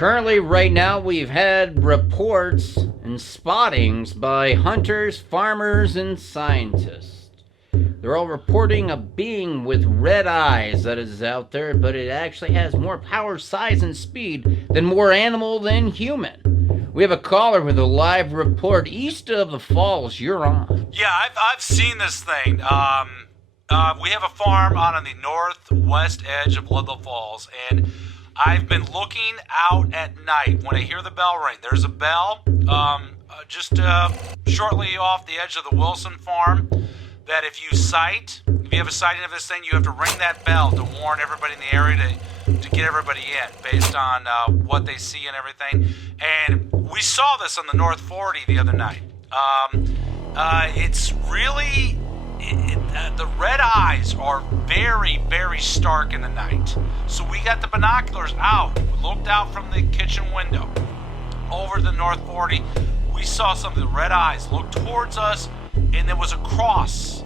Currently, right now, we've had reports and spottings by hunters, farmers, and scientists. They're all reporting a being with red eyes that is out there, but it actually has more power, size, and speed than more animal than human. We have a caller with a live report east of the falls. You're on. Yeah, I've seen this thing. We have a farm on the northwest edge of Ludlow Falls, and I've been looking out at night when I hear the bell ring. There's a bell just shortly off the edge of the Wilson farm that if you have a sighting of this thing, you have to ring that bell to warn everybody in the area to get everybody in based on what they see and everything. And we saw this on the North 40 the other night. It's really... the red eyes are very, very stark in the night. So we got the binoculars out. We looked out from the kitchen window over the North 40. We saw some of the red eyes look towards us, and there was a cross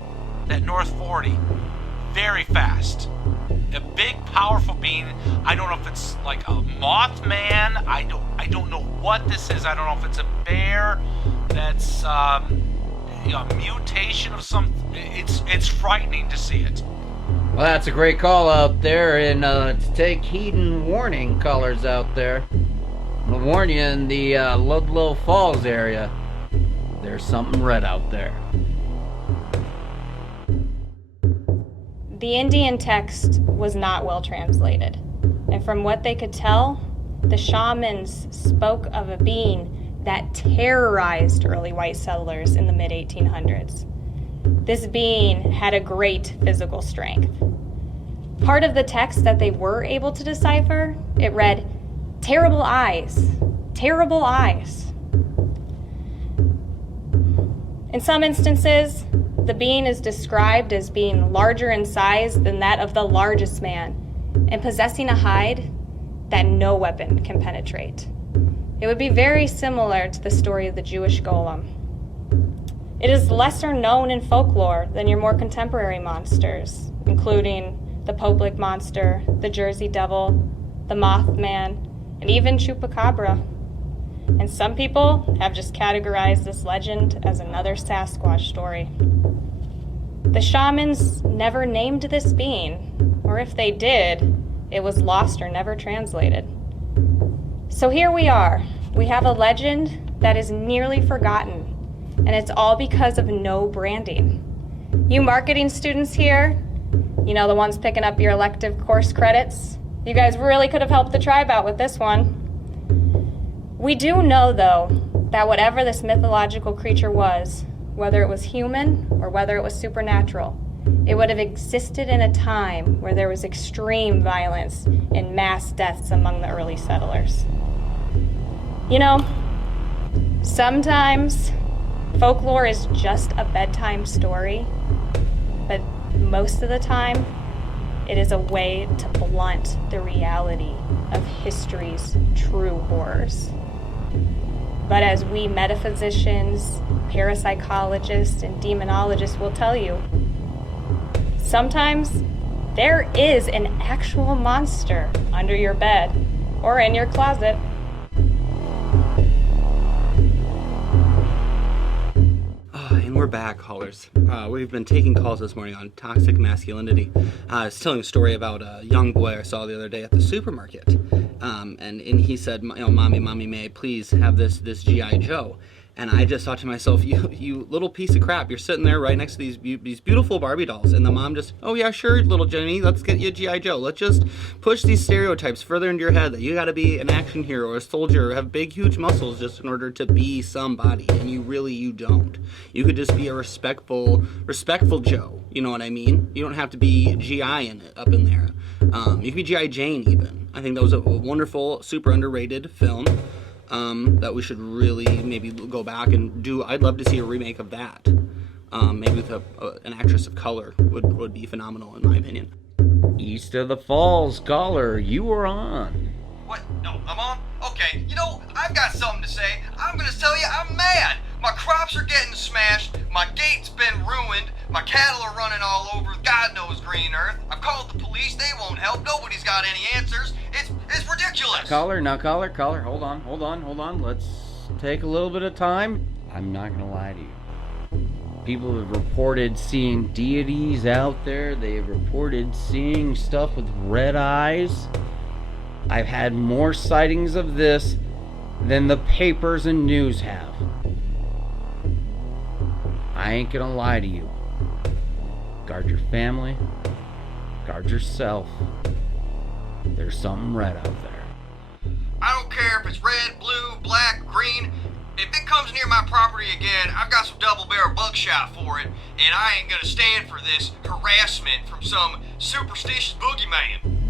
that North 40 very fast. A big, powerful being. I don't know if it's like a Mothman. I don't know what this is. I don't know if it's a bear that's a mutation of some. It's frightening to see it. Well, that's a great call out there, and to take heed and warning, callers out there. I'll warn you, in the Ludlow Falls area, there's something red out there. The Indian text was not well translated, and from what they could tell, the shamans spoke of a being that terrorized early white settlers in the mid-1800s. This being had a great physical strength. Part of the text that they were able to decipher, it read, "Terrible eyes, terrible eyes." In some instances, the being is described as being larger in size than that of the largest man and possessing a hide that no weapon can penetrate. It would be very similar to the story of the Jewish golem. It is lesser known in folklore than your more contemporary monsters, including the Pope-like monster, the Jersey Devil, the Mothman, and even Chupacabra. And some people have just categorized this legend as another Sasquatch story. The shamans never named this being, or if they did, it was lost or never translated. So here we are. We have a legend that is nearly forgotten, and it's all because of no branding. You marketing students here, you know, the ones picking up your elective course credits, you guys really could have helped the tribe out with this one. We do know, though, that whatever this mythological creature was, whether it was human or whether it was supernatural, it would have existed in a time where there was extreme violence and mass deaths among the early settlers. You know, sometimes folklore is just a bedtime story, but most of the time, it is a way to blunt the reality of history's true horrors. But as we metaphysicians, parapsychologists, and demonologists will tell you, sometimes there is an actual monster under your bed or in your closet. And we're back, callers. We've been taking calls this morning on toxic masculinity. I was telling a story about a young boy I saw the other day at the supermarket, and he said, "Mommy, may I please have this G.I. Joe?" And I just thought to myself, you little piece of crap, you're sitting there right next to these beautiful Barbie dolls, and the mom just, "Oh yeah, sure, little Jenny, let's get you a G.I. Joe. Let's just push these stereotypes further into your head that you gotta be an action hero or a soldier or have big, huge muscles just in order to be somebody, and you don't. You could just be a respectful Joe, you know what I mean? You don't have to be G.I. up in there. You could be G.I. Jane even. I think that was a wonderful, super underrated film. That we should really maybe go back and do. I'd love to see a remake of that. Maybe with an actress of color would be phenomenal in my opinion. East of the Falls, caller, you are on. What? No, I'm on? Okay, I've got something to say. I'm gonna tell you I'm mad. My crops are getting smashed, my gate's been ruined, my cattle are running all over God knows green earth. I've called the police, they won't help, nobody's got any answers. It's ridiculous. Caller, hold on. Let's take a little bit of time. I'm not gonna lie to you. People have reported seeing deities out there. They have reported seeing stuff with red eyes. I've had more sightings of this than the papers and news have. I ain't gonna lie to you. Guard your family. Guard yourself. There's something red out there. I don't care if it's red, blue, black, green. If it comes near my property again, I've got some double-barrel buckshot for it, and I ain't gonna stand for this harassment from some superstitious boogeyman.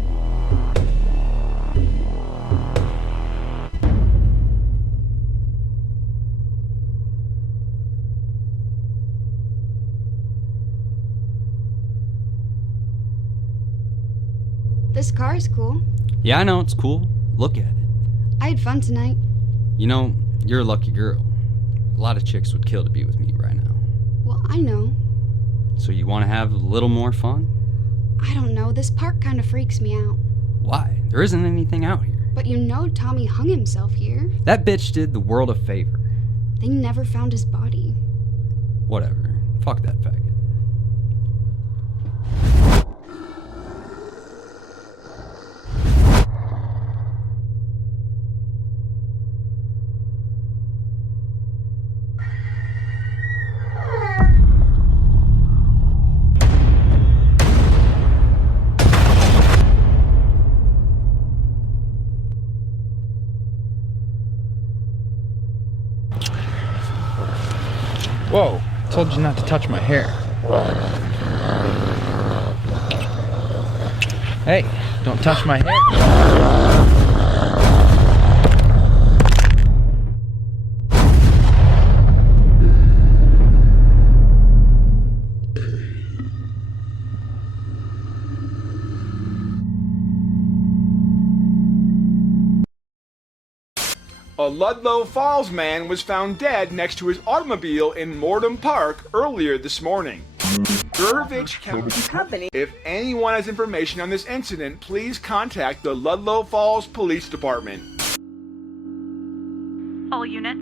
This car is cool. Yeah, I know, it's cool. Look at it. I had fun tonight. You know, you're a lucky girl. A lot of chicks would kill to be with me right now. Well, I know. So you want to have a little more fun? I don't know, this park kind of freaks me out. Why? There isn't anything out here. But you know Tommy hung himself here. That bitch did the world a favor. They never found his body. Whatever. Fuck that faggot. Whoa, told you not to touch my hair. Hey, don't touch my hair. A Ludlow Falls man was found dead next to his automobile in Mordham Park earlier this morning. Burbage Company. If anyone has information on this incident, please contact the Ludlow Falls Police Department. All units.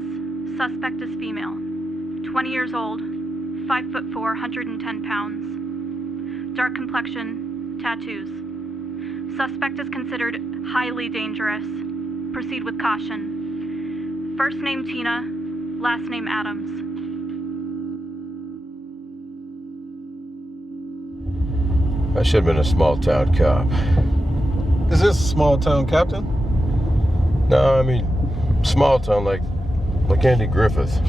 Suspect is female. 20 years old. 5'4", 110 pounds. Dark complexion. Tattoos. Suspect is considered highly dangerous. Proceed with caution. First name Tina, last name Adams. I should have been a small town cop. Is this a small town captain? No, I mean small town like Andy Griffith.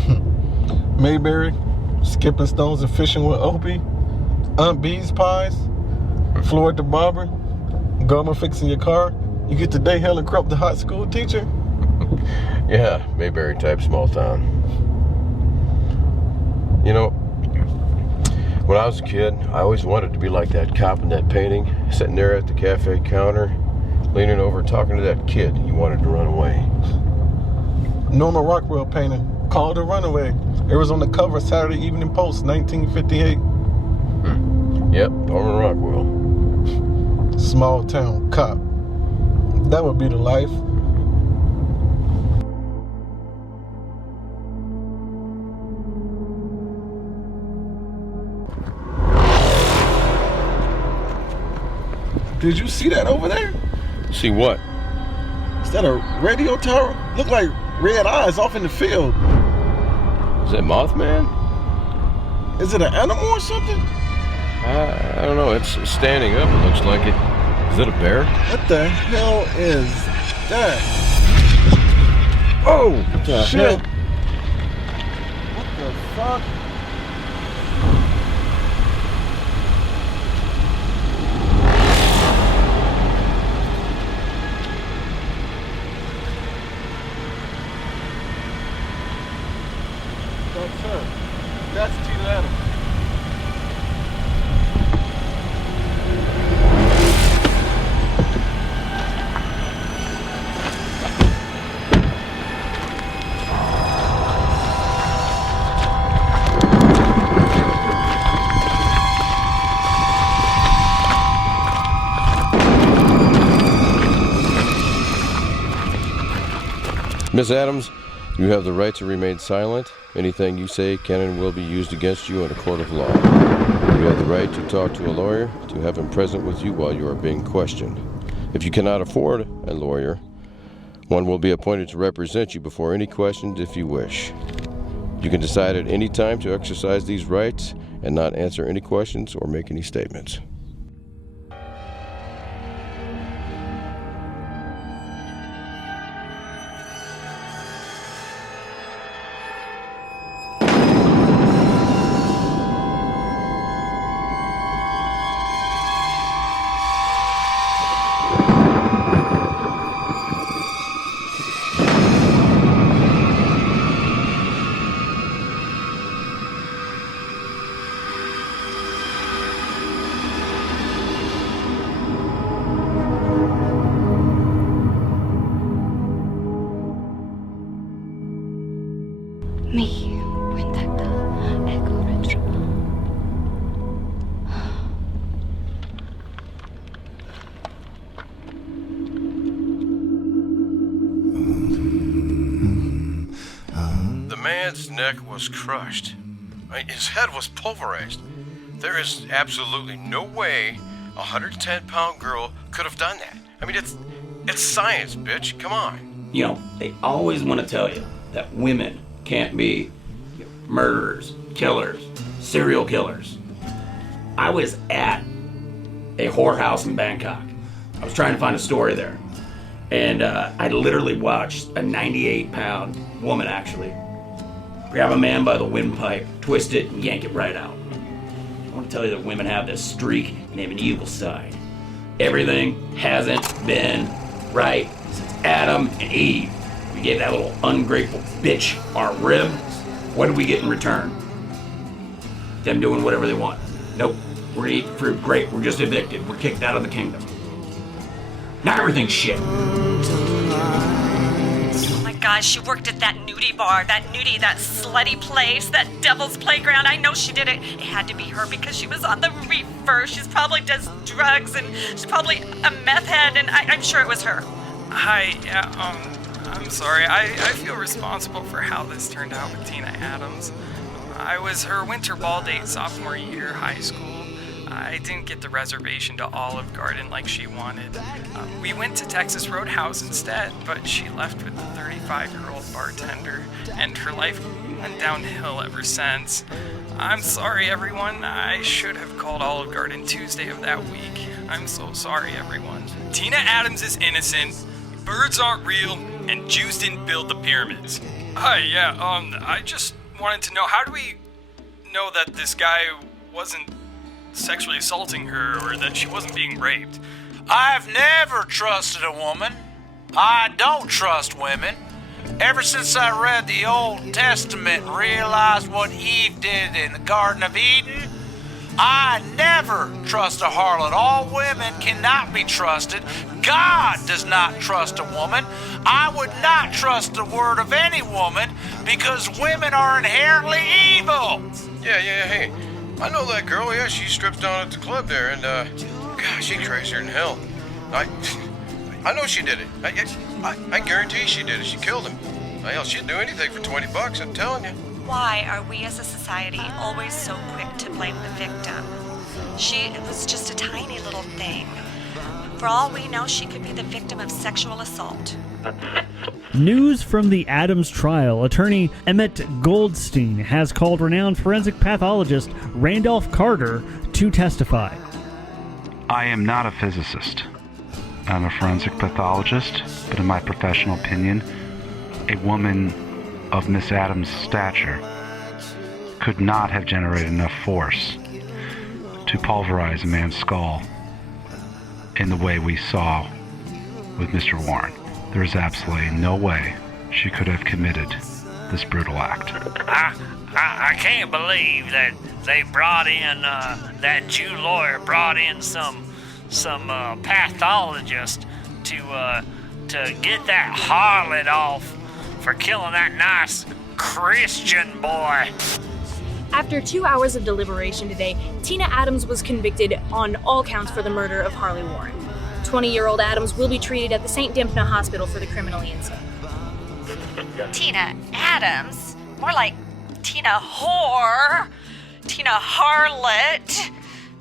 Mayberry, skipping stones and fishing with Opie, Aunt Bee's pies, Floyd the barber, Garmer fixing your car. You get to day Helen Krupp, the hot school teacher. Yeah, Mayberry type small town. You know, when I was a kid, I always wanted to be like that cop in that painting, sitting there at the cafe counter, leaning over, talking to that kid you wanted to run away. Norman Rockwell painting, called a runaway. It was on the cover of Saturday Evening Post, 1958. Yep, Norman Rockwell. Small town cop. That would be the life. Did you see that over there? See what? Is that a radio tower? Look like red eyes off in the field. Is that Mothman? Is it an animal or something? I don't know. It's standing up. It looks like it. Is it a bear? What the hell is that? Oh, what the shit! hell? What the fuck? That's her. That's Tina Adams. Miss Adams, you have the right to remain silent. Anything you say can and will be used against you in a court of law. You have the right to talk to a lawyer, to have him present with you while you are being questioned. If you cannot afford a lawyer, one will be appointed to represent you before any questions if you wish. You can decide at any time to exercise these rights and not answer any questions or make any statements. The man's neck was crushed. His head was pulverized. There is absolutely no way a 110-pound girl could have done that. I mean, it's science, bitch. Come on. You know, they always want to tell you that women can't be murderers, killers, serial killers. I was at a whorehouse in Bangkok. I was trying to find a story there. And I literally watched a 98-pound woman, actually, grab a man by the windpipe, twist it, and yank it right out. I want to tell you that women have this streak, and they have an evil side. Everything hasn't been right since Adam and Eve. We gave that little ungrateful bitch our rib. What did we get in return? Them doing whatever they want. Nope. We're gonna eat fruit. Great. We're just evicted. We're kicked out of the kingdom. Now everything's shit. Oh my gosh, she worked at that nudie bar, that slutty place, that devil's playground. I know she did it. It had to be her because she was on the reefer. She's probably does drugs and she's probably a meth head, and I'm sure it was her. Hi, yeah, I'm sorry. I feel responsible for how this turned out with Tina Adams. I was her winter ball date sophomore year high school. I didn't get the reservation to Olive Garden like she wanted. We went to Texas Roadhouse instead, but she left with the 35-year-old bartender, and her life went downhill ever since. I'm sorry, everyone. I should have called Olive Garden Tuesday of that week. I'm so sorry, everyone. Tina Adams is innocent, birds aren't real, and Jews didn't build the pyramids. Hi, yeah, I just wanted to know, how do we know that this guy wasn't sexually assaulting her, or that she wasn't being raped? I've never trusted a woman. I don't trust women. Ever since I read the Old Testament and realized what Eve did in the Garden of Eden, I never trust a harlot. All women cannot be trusted. God does not trust a woman. I would not trust the word of any woman because women are inherently evil. Yeah, hey. I know that girl, yeah, she strips down at the club there, and, gosh, she's crazier than hell. I know she did it. I guarantee she did it. She killed him. Hell, she'd do anything for $20, I'm telling you. Why are we as a society always so quick to blame the victim? It was just a tiny little thing. For all we know, she could be the victim of sexual assault. News from the Adams trial. Attorney Emmett Goldstein has called renowned forensic pathologist Randolph Carter to testify. I am not a physicist. I'm a forensic pathologist, but in my professional opinion, a woman of Miss Adams' stature could not have generated enough force to pulverize a man's skull in the way we saw with Mr. Warren. There is absolutely no way she could have committed this brutal act. I can't believe that they brought in, that Jew lawyer brought in some pathologist to get that harlot off for killing that nice Christian boy. After 2 hours of deliberation today, Tina Adams was convicted on all counts for the murder of Harley Warren. 20-year-old Adams will be treated at the St. Dymphna Hospital for the criminally insane. Tina Adams? More like Tina Whore. Tina Harlot.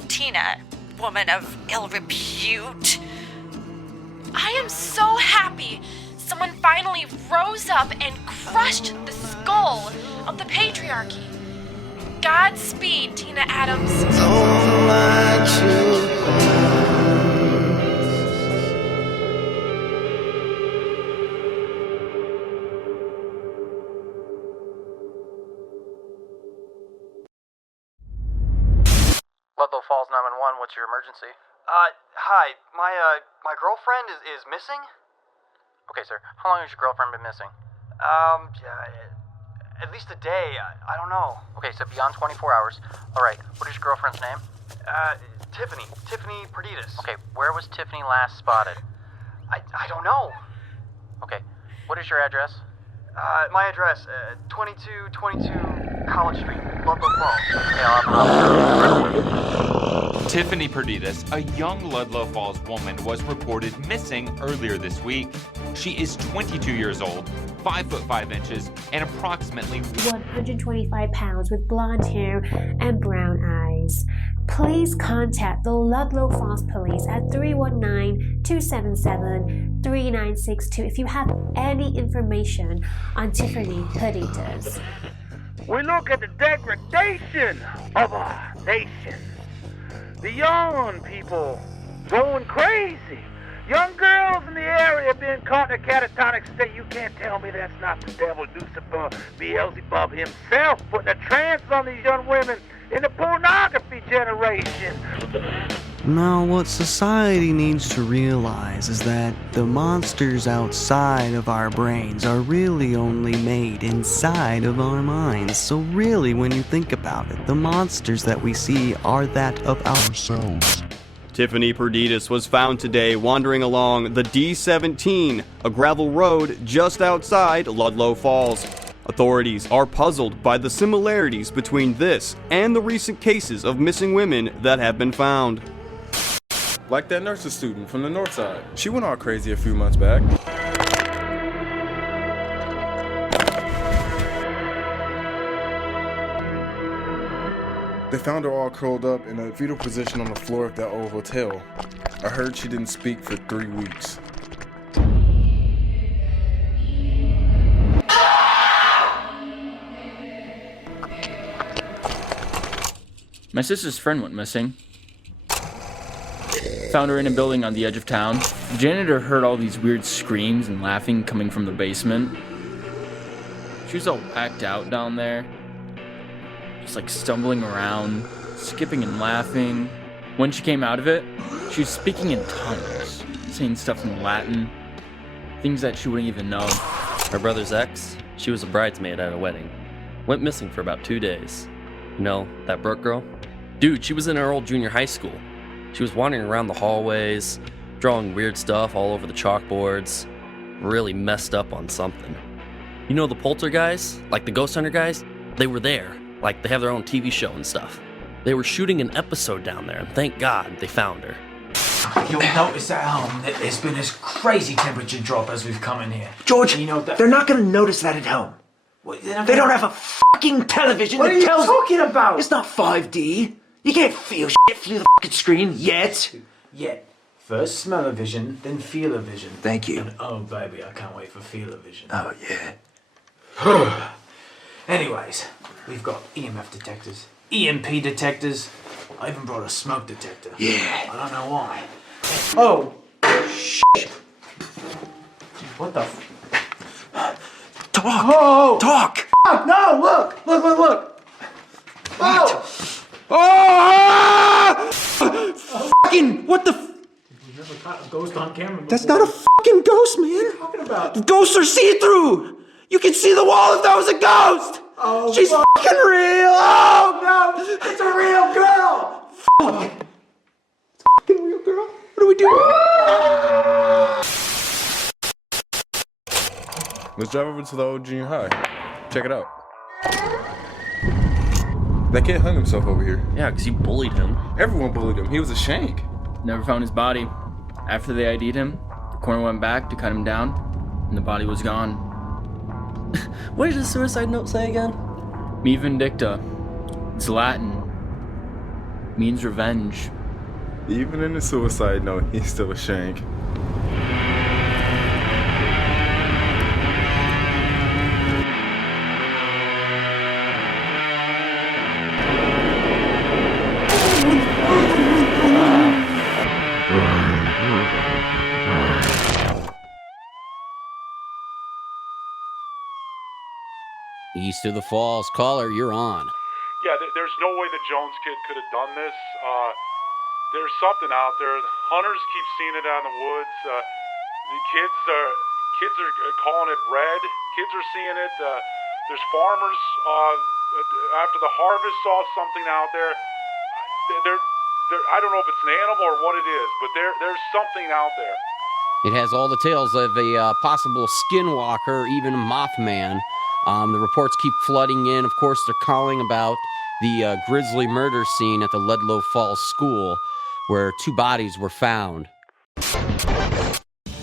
Tina, woman of ill repute. I am so happy someone finally rose up and crushed the skull of the patriarchy. Godspeed, Tina Adams. Ludlow Falls 911, what's your emergency? Hi. My girlfriend is missing? Okay, sir. How long has your girlfriend been missing? At least a day. I don't know. Okay, so beyond 24 hours. Alright, what is your girlfriend's name? Tiffany Perditas. Okay, where was Tiffany last spotted? I don't know. Okay, what is your address? My address, 2222 College Street, Ludlow Falls. Okay, I'll have an officer. Tiffany Perditas, a young Ludlow Falls woman, was reported missing earlier this week. She is 22 years old, 5 foot 5 inches, and approximately 125 pounds with blonde hair and brown eyes. Please contact the Ludlow Falls Police at 319-277-3962 if you have any information on Tiffany Perditas. We look at the degradation of our nation. The young people going crazy. Young girls in the area being caught in a catatonic state. You can't tell me that's not the devil, Lucifer, Beelzebub himself, putting a trance on these young women in the pornography generation. Now, what society needs to realize is that the monsters outside of our brains are really only made inside of our minds. So really, when you think about it, the monsters that we see are that of ourselves. Tiffany Perditas was found today wandering along the D17, a gravel road just outside Ludlow Falls. Authorities are puzzled by the similarities between this and the recent cases of missing women that have been found. Like that nursing student from the north side. She went all crazy a few months back. They found her all curled up in a fetal position on the floor of that old hotel. I heard she didn't speak for 3 weeks. My sister's friend went missing. Found her in a building on the edge of town. The janitor heard all these weird screams and laughing coming from the basement. She was all whacked out down there. Just like stumbling around, skipping and laughing. When she came out of it, she was speaking in tongues, saying stuff in Latin, things that she wouldn't even know. Her brother's ex, she was a bridesmaid at a wedding. Went missing for about 2 days. You know, that Brooke girl? Dude, she was in our old junior high school. She was wandering around the hallways, drawing weird stuff all over the chalkboards, really messed up on something. You know the Polter guys? Like the Ghost Hunter guys? They were there. Like, they have their own TV show and stuff. They were shooting an episode down there, and thank God they found her. You'll notice at home that there's been this crazy temperature drop as we've come in here. George, you know that they're not going to notice that at home. They don't have a fucking television What that are you tells... talking about? It's not 5D. You can't feel shit through the fucking screen yet. Yet. First smell-o-vision, then feel-o-vision. Thank you. And oh baby, I can't wait for feel-o-vision. Oh, yeah. Anyways, we've got EMF detectors, EMP detectors. I even brought a smoke detector. Yeah. I don't know why. Oh, shit. What the Talk! Oh! Talk! No, look! Look! Oh! Oh! Fucking, what the We've never caught a ghost on camera before. That's not a fucking ghost, man! What are you talking about? Ghosts are see-through! You can see the wall if that was a ghost! Oh, she's fuck. fucking real! Oh! No! It's a real girl! Fuck! It's a fucking real girl? What do we do? Let's drive over to the old junior high. Check it out. That kid hung himself over here. Yeah, because you bullied him. Everyone bullied him. He was a shank. Never found his body. After they ID'd him, the coroner went back to cut him down, and the body was gone. What did the suicide note say again? Me Vindicta. It's Latin. Means revenge. Even in the suicide note, he's still a shank. East of the Falls. Caller, you're on. Yeah, there's no way the Jones kid could have done this. There's something out there. Hunters keep seeing it out in the woods. The kids are calling it red. Kids are seeing it. There's farmers after the harvest saw something out there. I don't know if it's an animal or what it is, but there's something out there. It has all the tales of a possible skinwalker, even a Mothman. The reports keep flooding in. Of course, they're calling about the Grizzly murder scene at the Ludlow Falls School, where 2 bodies were found.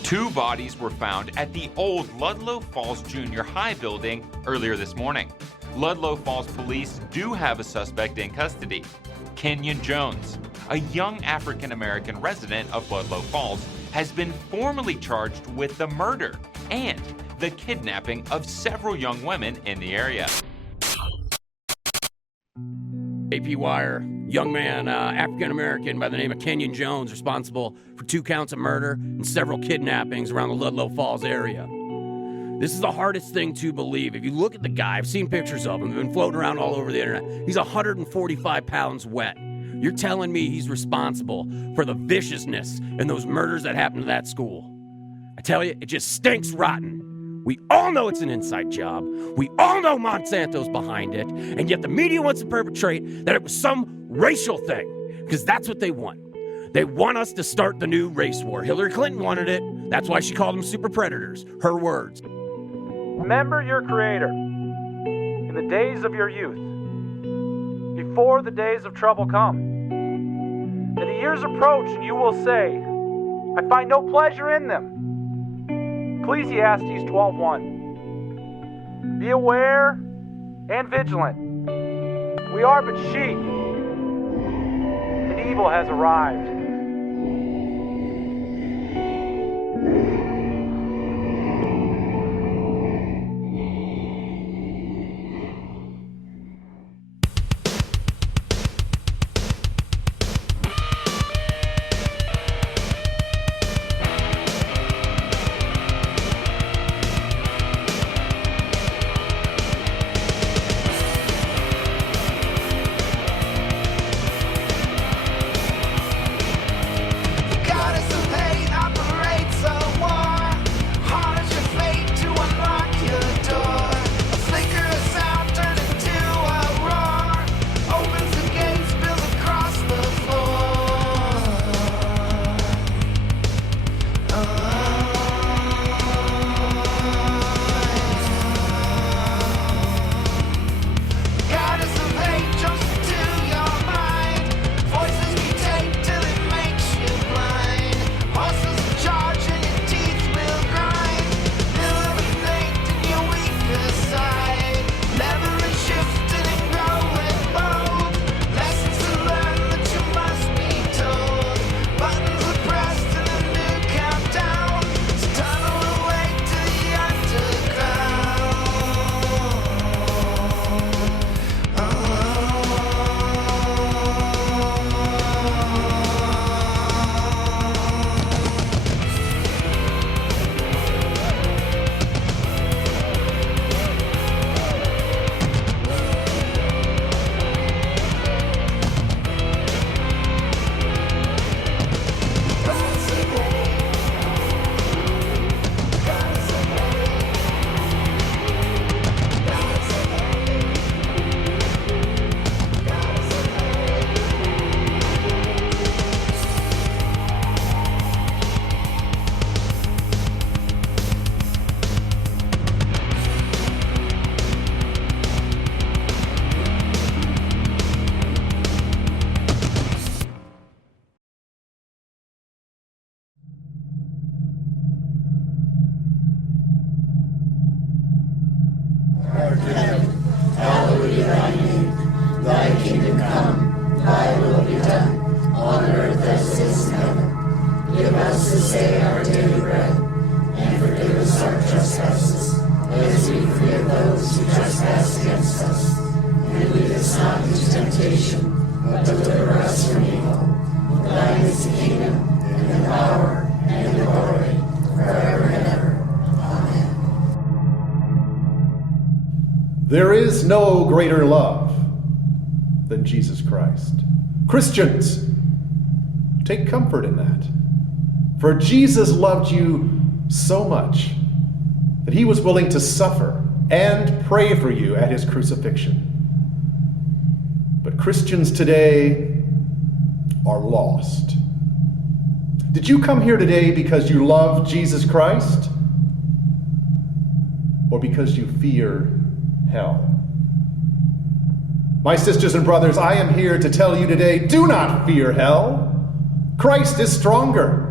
2 bodies were found at the old Ludlow Falls Junior High building earlier this morning. Ludlow Falls police do have a suspect in custody. Kenyon Jones, a young African-American resident of Ludlow Falls, has been formally charged with the murder and the kidnapping of several young women in the area. AP Wire, young man, African-American by the name of Kenyon Jones, responsible for 2 counts of murder and several kidnappings around the Ludlow Falls area. This is the hardest thing to believe. If you look at the guy, I've seen pictures of him, been floating around all over the internet. He's 145 pounds wet. You're telling me he's responsible for the viciousness and those murders that happened to that school? I tell you, it just stinks rotten. We all know it's an inside job. We all know Monsanto's behind it. And yet the media wants to perpetrate that it was some racial thing. Because that's what they want. They want us to start the new race war. Hillary Clinton wanted it. That's why she called them super predators. Her words. Remember your Creator in the days of your youth, before the days of trouble come. And the years approach, and you will say, I find no pleasure in them. Ecclesiastes 12:1. Be aware and vigilant. We are but sheep, and evil has arrived. come, thy will be done, on earth as it is in heaven. Give us this day our daily bread, and forgive us our trespasses, as we forgive those who trespass against us. And lead us not into temptation, but deliver us from evil. For thine is the kingdom, and the power, and the glory, forever and ever. Amen. There is no greater love than Jesus Christ. Christians, take comfort in that. For Jesus loved you so much that he was willing to suffer and pray for you at his crucifixion. But Christians today are lost. Did you come here today because you love Jesus Christ? Or because you fear hell? My sisters and brothers, I am here to tell you today, do not fear hell. Christ is stronger.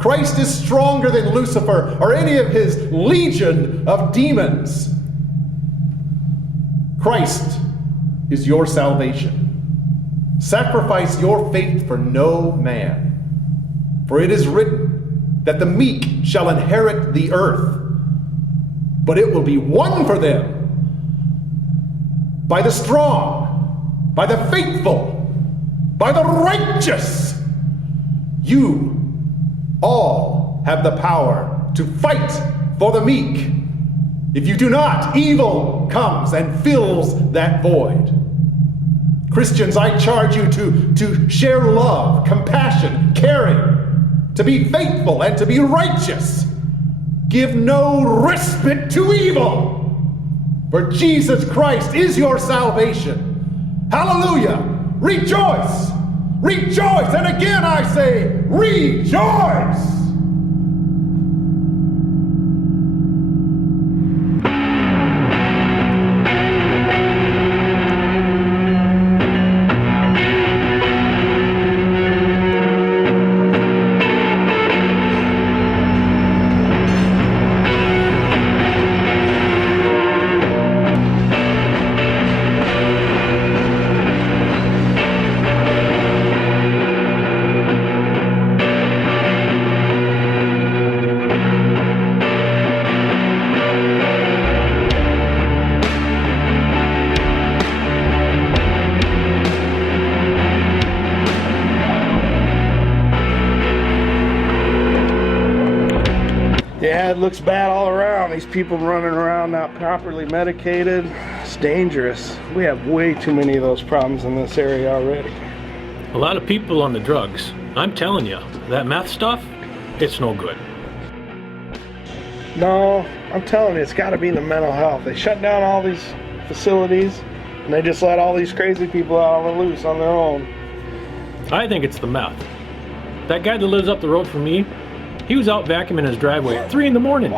Christ is stronger than Lucifer or any of his legion of demons. Christ is your salvation. Sacrifice your faith for no man. For it is written that the meek shall inherit the earth, but it will be won for them by the strong, by the faithful, by the righteous. You all have the power to fight for the meek. If you do not, evil comes and fills that void. Christians, I charge you to share love, compassion, caring, to be faithful and to be righteous. Give no respite to evil, for Jesus Christ is your salvation. Hallelujah! Rejoice! Rejoice! And again I say, rejoice! It looks bad all around. These people running around not properly medicated. It's dangerous. We have way too many of those problems in this area already. A lot of people on the drugs. I'm telling you, that meth stuff, it's no good. No, I'm telling you, it's got to be the mental health. They shut down all these facilities, and they just let all these crazy people out on the loose on their own. I think it's the meth. That guy that lives up the road from me, he was out vacuuming his driveway at 3 in the morning.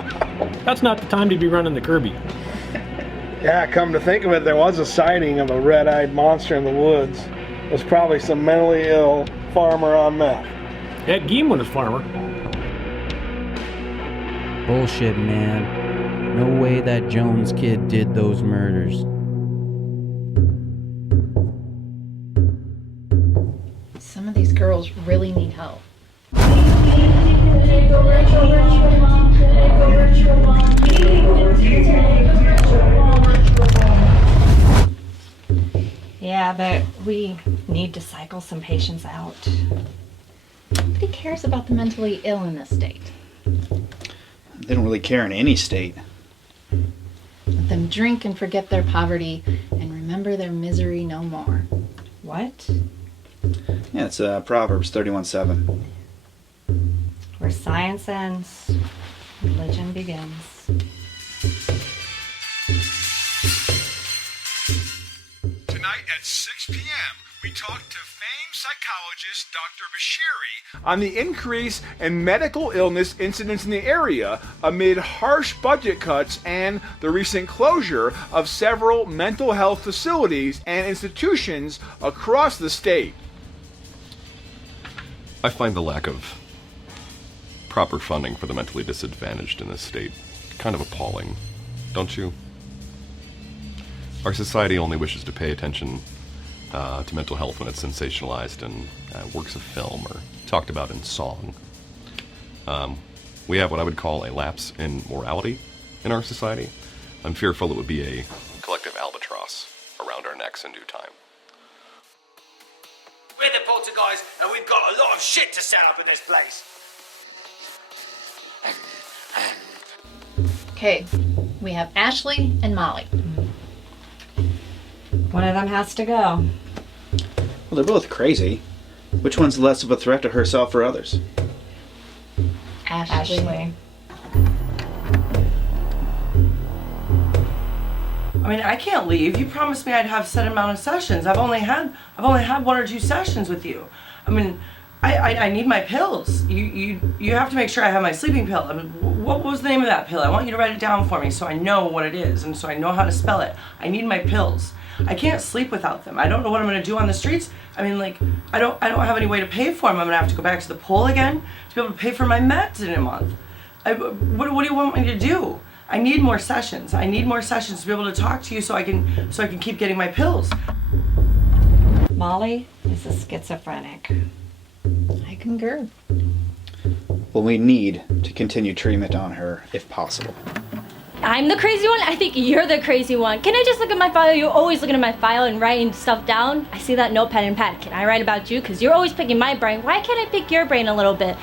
That's not the time to be running the Kirby. Yeah, come to think of it, there was a sighting of a red-eyed monster in the woods. It was probably some mentally ill farmer on meth. Ed Gein was a farmer. Bullshit, man. No way that Jones kid did those murders. Some of these girls really need help. Yeah, but we need to cycle some patients out. Nobody cares about the mentally ill in this state. They don't really care in any state. Let them drink and forget their poverty and remember their misery no more. What? Yeah, it's Proverbs 31:7. Where science ends, religion begins. Tonight at 6 p.m., we talk to famed psychologist Dr. Bashiri on the increase in medical illness incidents in the area amid harsh budget cuts and the recent closure of several mental health facilities and institutions across the state. I find the lack of proper funding for the mentally disadvantaged in this state kind of appalling, don't you? Our society only wishes to pay attention to mental health when it's sensationalized in works of film or talked about in song. We have what I would call a lapse in morality in our society. I'm fearful it would be a collective albatross around our necks in due time. We're the poltergeist, and we've got a lot of shit to set up in this place. Okay, we have Ashley and Molly. One of them has to go. Well, they're both crazy. Which one's less of a threat to herself or others? Ashley. I mean, I can't leave. You promised me I'd have a set amount of sessions. I've only had 1 or 2 sessions with you. I mean, I need my pills. You have to make sure I have my sleeping pill. I mean, what was the name of that pill? I want you to write it down for me so I know what it is and so I know how to spell it. I need my pills. I can't sleep without them. I don't know what I'm gonna do on the streets. I mean, like, I don't have any way to pay for them. I'm gonna have to go back to the poll again to be able to pay for my meds in a month. What do you want me to do? I need more sessions. I need more sessions to be able to talk to you so I can keep getting my pills. Molly is a schizophrenic. I concur. Well, we need to continue treatment on her if possible. I'm the crazy one? I think you're the crazy one. Can I just look at my file? You're always looking at my file and writing stuff down. I see that notepad and pad. Can I write about you? Because you're always picking my brain. Why can't I pick your brain a little bit?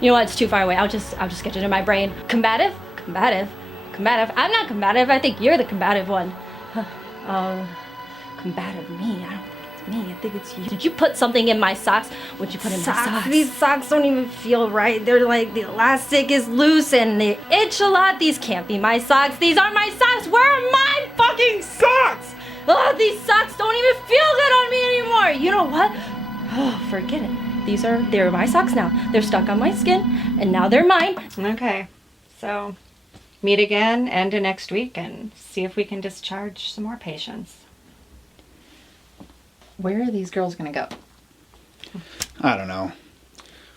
You know what? It's too far away. I'll just get it in my brain. Combative? Combative? I'm not combative. I think you're the combative one. Combative me? I don't think it's me. I think it's you. Did you put something in my socks? What'd you put in my socks? These socks don't even feel right. They're like, the elastic is loose and they itch a lot. These can't be my socks. These aren't my socks. Where are my fucking socks? Oh, these socks don't even feel good on me anymore. You know what? Oh, forget it. They're my socks now. They're stuck on my skin and now they're mine. Okay, so meet again end of next week and see if we can discharge some more patients. Where are these girls gonna go? I don't know.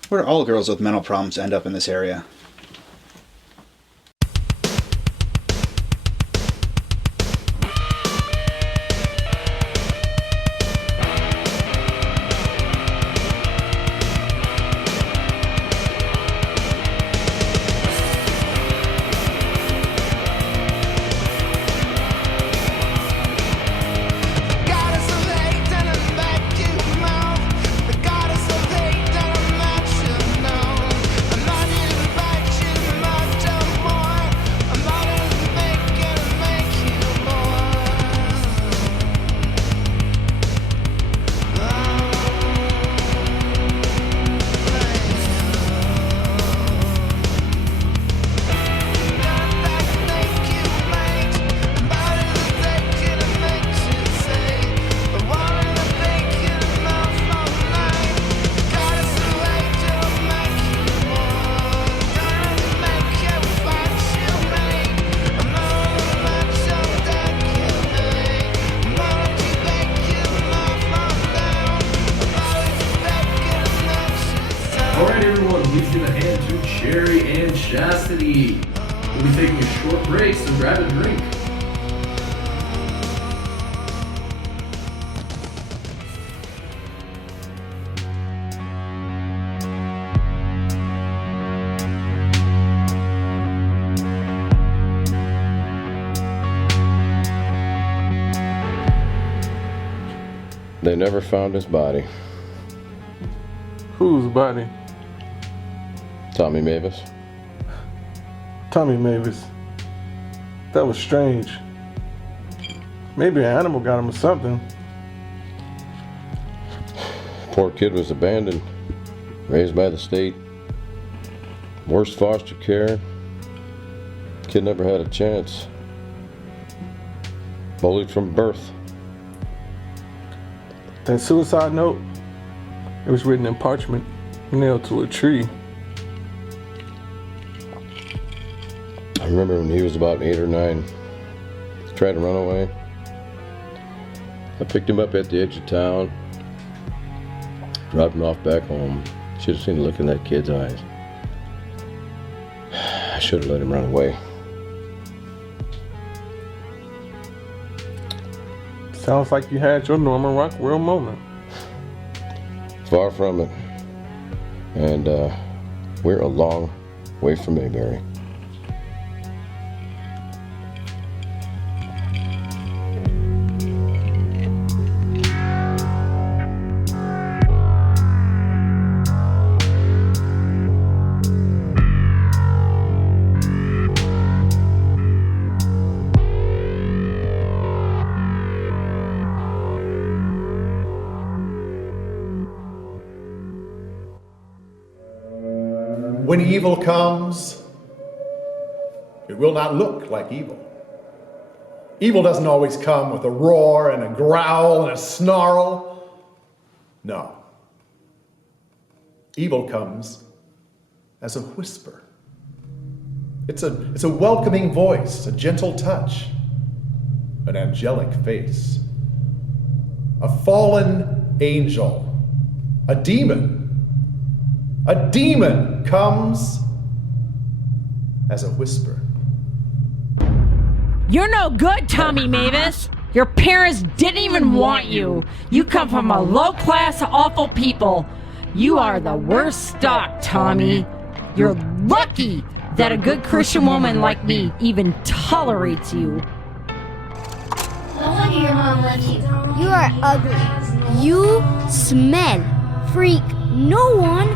Where all girls with mental problems end up in this area. Alright everyone, please give a hand to Cherry and Chastity. We'll be taking a short break, so grab a drink. They never found his body. Whose body? Tommy Mavis. Tommy Mavis. That was strange. Maybe an animal got him or something. Poor kid was abandoned, raised by the state. Worst foster care. Kid never had a chance. Bullied from birth. That suicide note, it was written in parchment, nailed to a tree. I remember when he was about 8 or 9. He tried to run away. I picked him up at the edge of town, dropped him off back home. Should have seen the look in that kid's eyes. I should have let him run away. Sounds like you had your Norman Rockwell moment. Far from it. And we're a long way from Mayberry. When evil comes, it will not look like evil. Evil doesn't always come with a roar and a growl and a snarl. No. Evil comes as a whisper. It's a welcoming voice, a gentle touch, an angelic face. A fallen angel, a demon. A demon comes as a whisper. You're no good, Tommy Mavis. Your parents didn't even want you. You come from a low-class, awful people. You are the worst stock, Tommy. You're lucky that a good Christian woman like me even tolerates you. No wonder your mom loves you. You are ugly. You smell. Freak. No one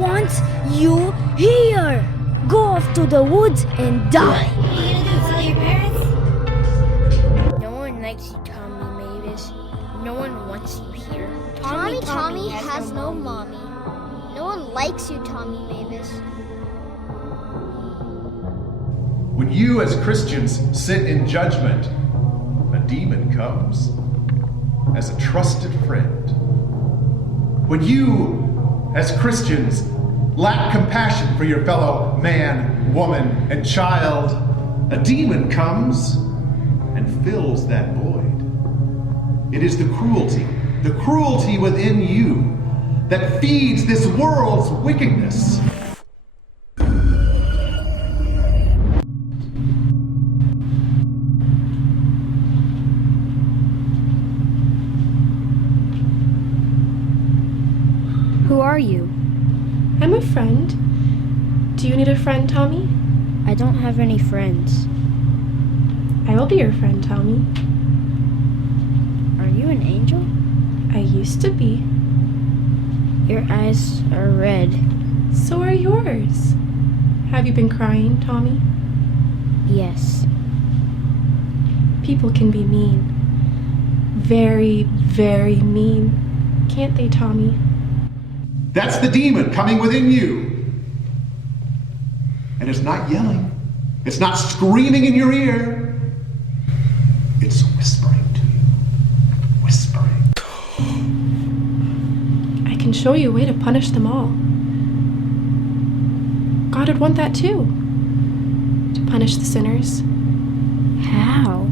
wants you here. Go off to the woods and die. What are you gonna do? Tell your parents? No one likes you, Tommy Mavis. No one wants you here. Tommy has no mommy. No one likes you, Tommy Mavis. When you as Christians sit in judgment, a demon comes as a trusted friend. When you as Christians lack compassion for your fellow man, woman, and child, a demon comes and fills that void. It is the cruelty within you that feeds this world's wickedness. Who are you? I'm a friend. Do you need a friend, Tommy? I don't have any friends. I will be your friend, Tommy. Are you an angel? I used to be. Your eyes are red. So are yours. Have you been crying, Tommy? Yes. People can be mean. Very, very mean. Can't they, Tommy? That's the demon coming within you. And it's not yelling. It's not screaming in your ear. It's whispering to you. Whispering. I can show you a way to punish them all. God would want that too. To punish the sinners. How?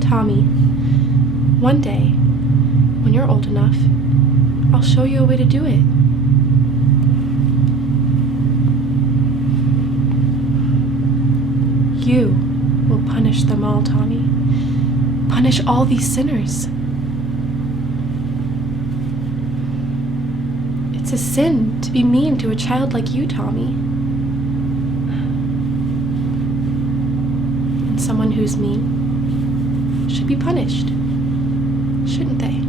Tommy, one day, when you're old enough, I'll show you a way to do it. You will punish them all, Tommy. Punish all these sinners. It's a sin to be mean to a child like you, Tommy. And someone who's mean should be punished, shouldn't they?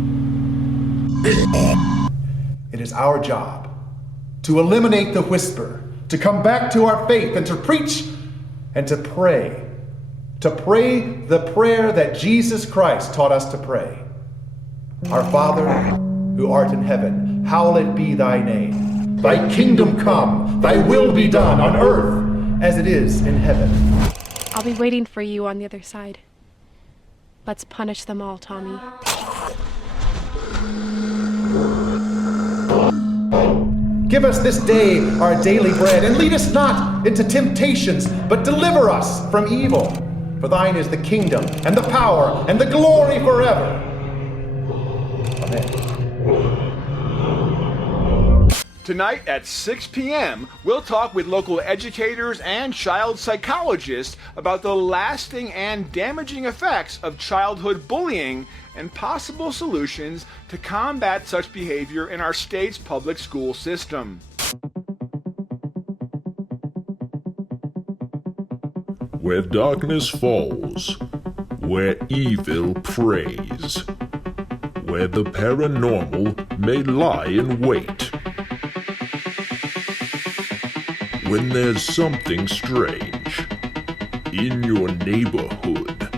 It is our job to eliminate the whisper, to come back to our faith and to preach and to pray the prayer that Jesus Christ taught us to pray. Our Father, who art in heaven, hallowed be thy name. Thy kingdom come, thy will be done on earth as it is in heaven. I'll be waiting for you on the other side. Let's punish them all, Tommy. Give us this day our daily bread, and lead us not into temptations, but deliver us from evil. For thine is the kingdom, and the power, and the glory forever. Amen. Tonight at 6 p.m., we'll talk with local educators and child psychologists about the lasting and damaging effects of childhood bullying and possible solutions to combat such behavior in our state's public school system. Where darkness falls, where evil preys, where the paranormal may lie in wait. When there's something strange in your neighborhood.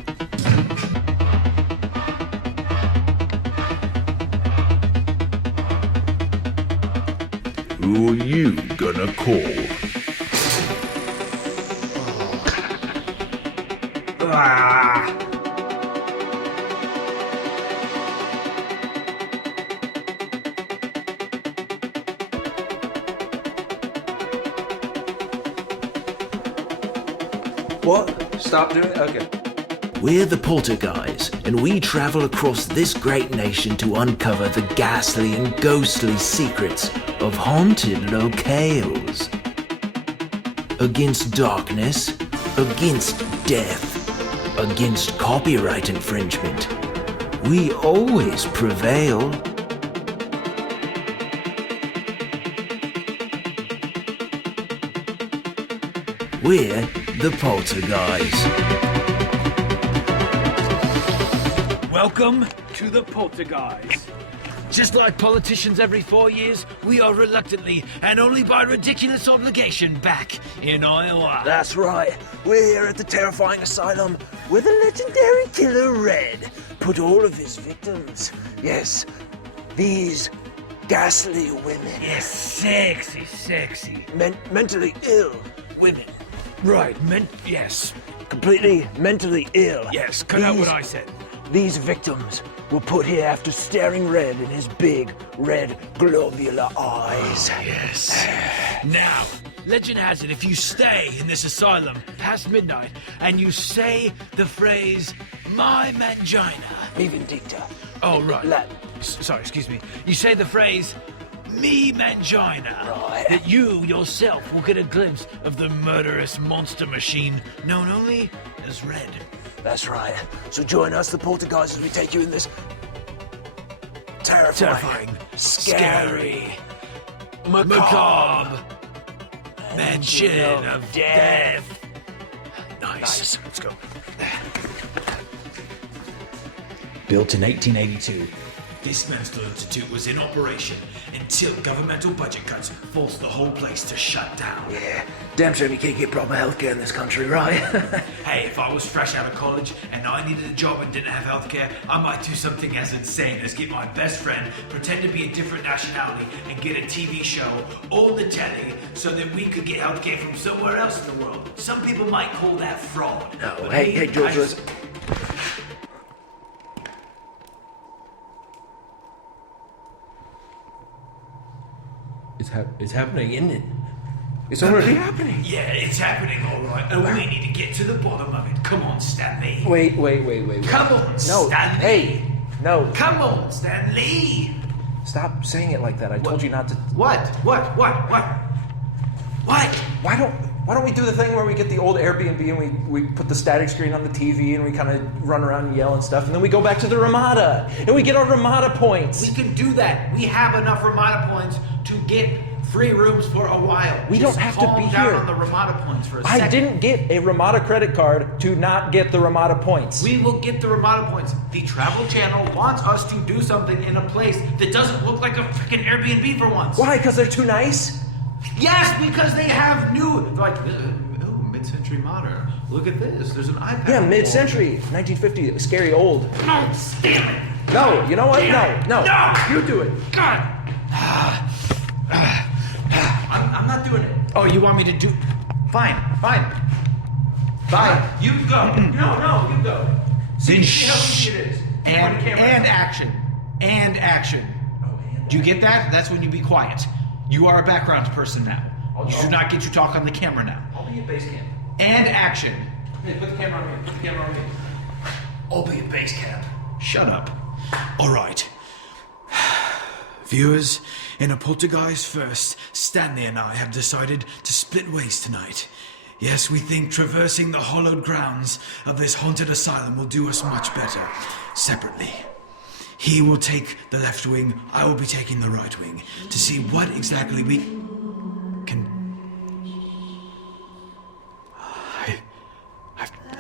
Who are you gonna call? What? Stop doing it? Okay. We're the Poltergeist, and we travel across this great nation to uncover the ghastly and ghostly secrets of haunted locales. Against darkness, against death, against copyright infringement, we always prevail. We're the Poltergeist. Welcome to the Poltergeist. Just like politicians every 4 years, we are reluctantly and only by ridiculous obligation back in Iowa. That's right. We're here at the terrifying asylum where the legendary killer Red put all of his victims. Yes, these ghastly women. Yes, sexy. Mentally ill women. Right, yes. Completely mentally ill. Yes, cut out what I said. These victims were put here after staring Red in his big, red, globular eyes. Oh, yes. Now, legend has it if you stay in this asylum past midnight and you say the phrase, my mangina. Mi vindicta. Oh, right. Latin. Sorry, excuse me. You say the phrase, me mangina. Right. That you yourself will get a glimpse of the murderous monster machine known only as Red. That's right. So join us, the Poltergeist, as we take you in this terrifying, scary, macabre mansion of death. Nice. Let's go. Built in 1882, this mental institute was in operation until governmental budget cuts forced the whole place to shut down. Yeah, damn sure we can't get proper healthcare in this country, right? Hey, if I was fresh out of college and I needed a job and didn't have healthcare, I might do something as insane as get my best friend, pretend to be a different nationality, and get a TV show on the telly so that we could get healthcare from somewhere else in the world. Some people might call that fraud. No, but hey, George, listen. It's happening, isn't it? It's already happening. Yeah, it's happening, all right. And we need to get to the bottom of it. Come on, Stanley. Wait. Come on, No, Stanley. hey, no. Come on, Stanley. Stop saying it like that. I told you not to. What? Why don't we do the thing where we get the old Airbnb and we put the static screen on the TV and we kind of run around and yell and stuff, and then we go back to the Ramada and we get our Ramada points. We can do that. We have enough Ramada points to get free rooms for a while. We Just don't have to be calm down here. on the Ramada points for a second. I didn't get a Ramada credit card to not get the Ramada points. We will get the Ramada points. The Travel Channel wants us to do something in a place that doesn't look like a freaking Airbnb for once. Why? Because they're too nice? Yes, because they have new, like, mid-century modern. Look at this. There's an iPad. Yeah, mid-century, 1950, scary old. No, damn it. No, you know what? No. You do it. God. I'm not doing it. Oh, you want me to do? Fine. You go. No, you go. See how easy it is. And action. Do you get that? That's when you be quiet. You are a background person now. You do not get to talk on the camera now. I'll be at base camp. And action. Hey, put the camera on me. I'll be at base camp. Shut up. All right. Viewers, in a poltergeist first, Stanley and I have decided to split ways tonight. Yes, we think traversing the hollowed grounds of this haunted asylum will do us much better, separately. He will take the left wing, I will be taking the right wing, to see what exactly we can...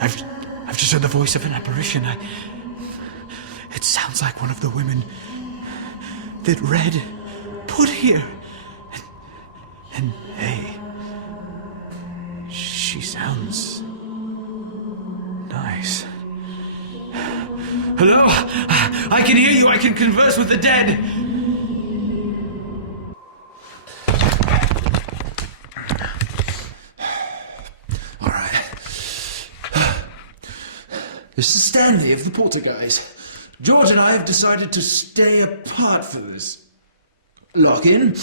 I've just heard the voice of an apparition. It sounds like one of the women that Red put here. And hey, she sounds nice. Hello? I can hear you. I can converse with the dead. All right. This is Stanley of the Poltergeist. George and I have decided to stay apart for this lock-in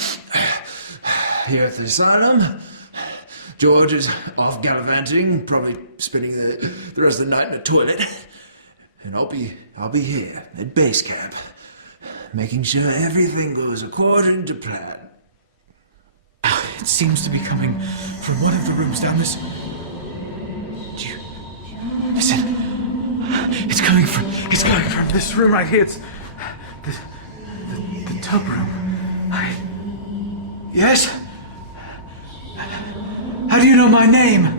here at the asylum. George is off gallivanting, probably spending the rest of the night in a toilet. And I'll be here at base camp, making sure everything goes according to plan. It seems to be coming from one of the rooms down this... Listen. It's coming from this room right here. It's the tub room. Yes? How do you know my name?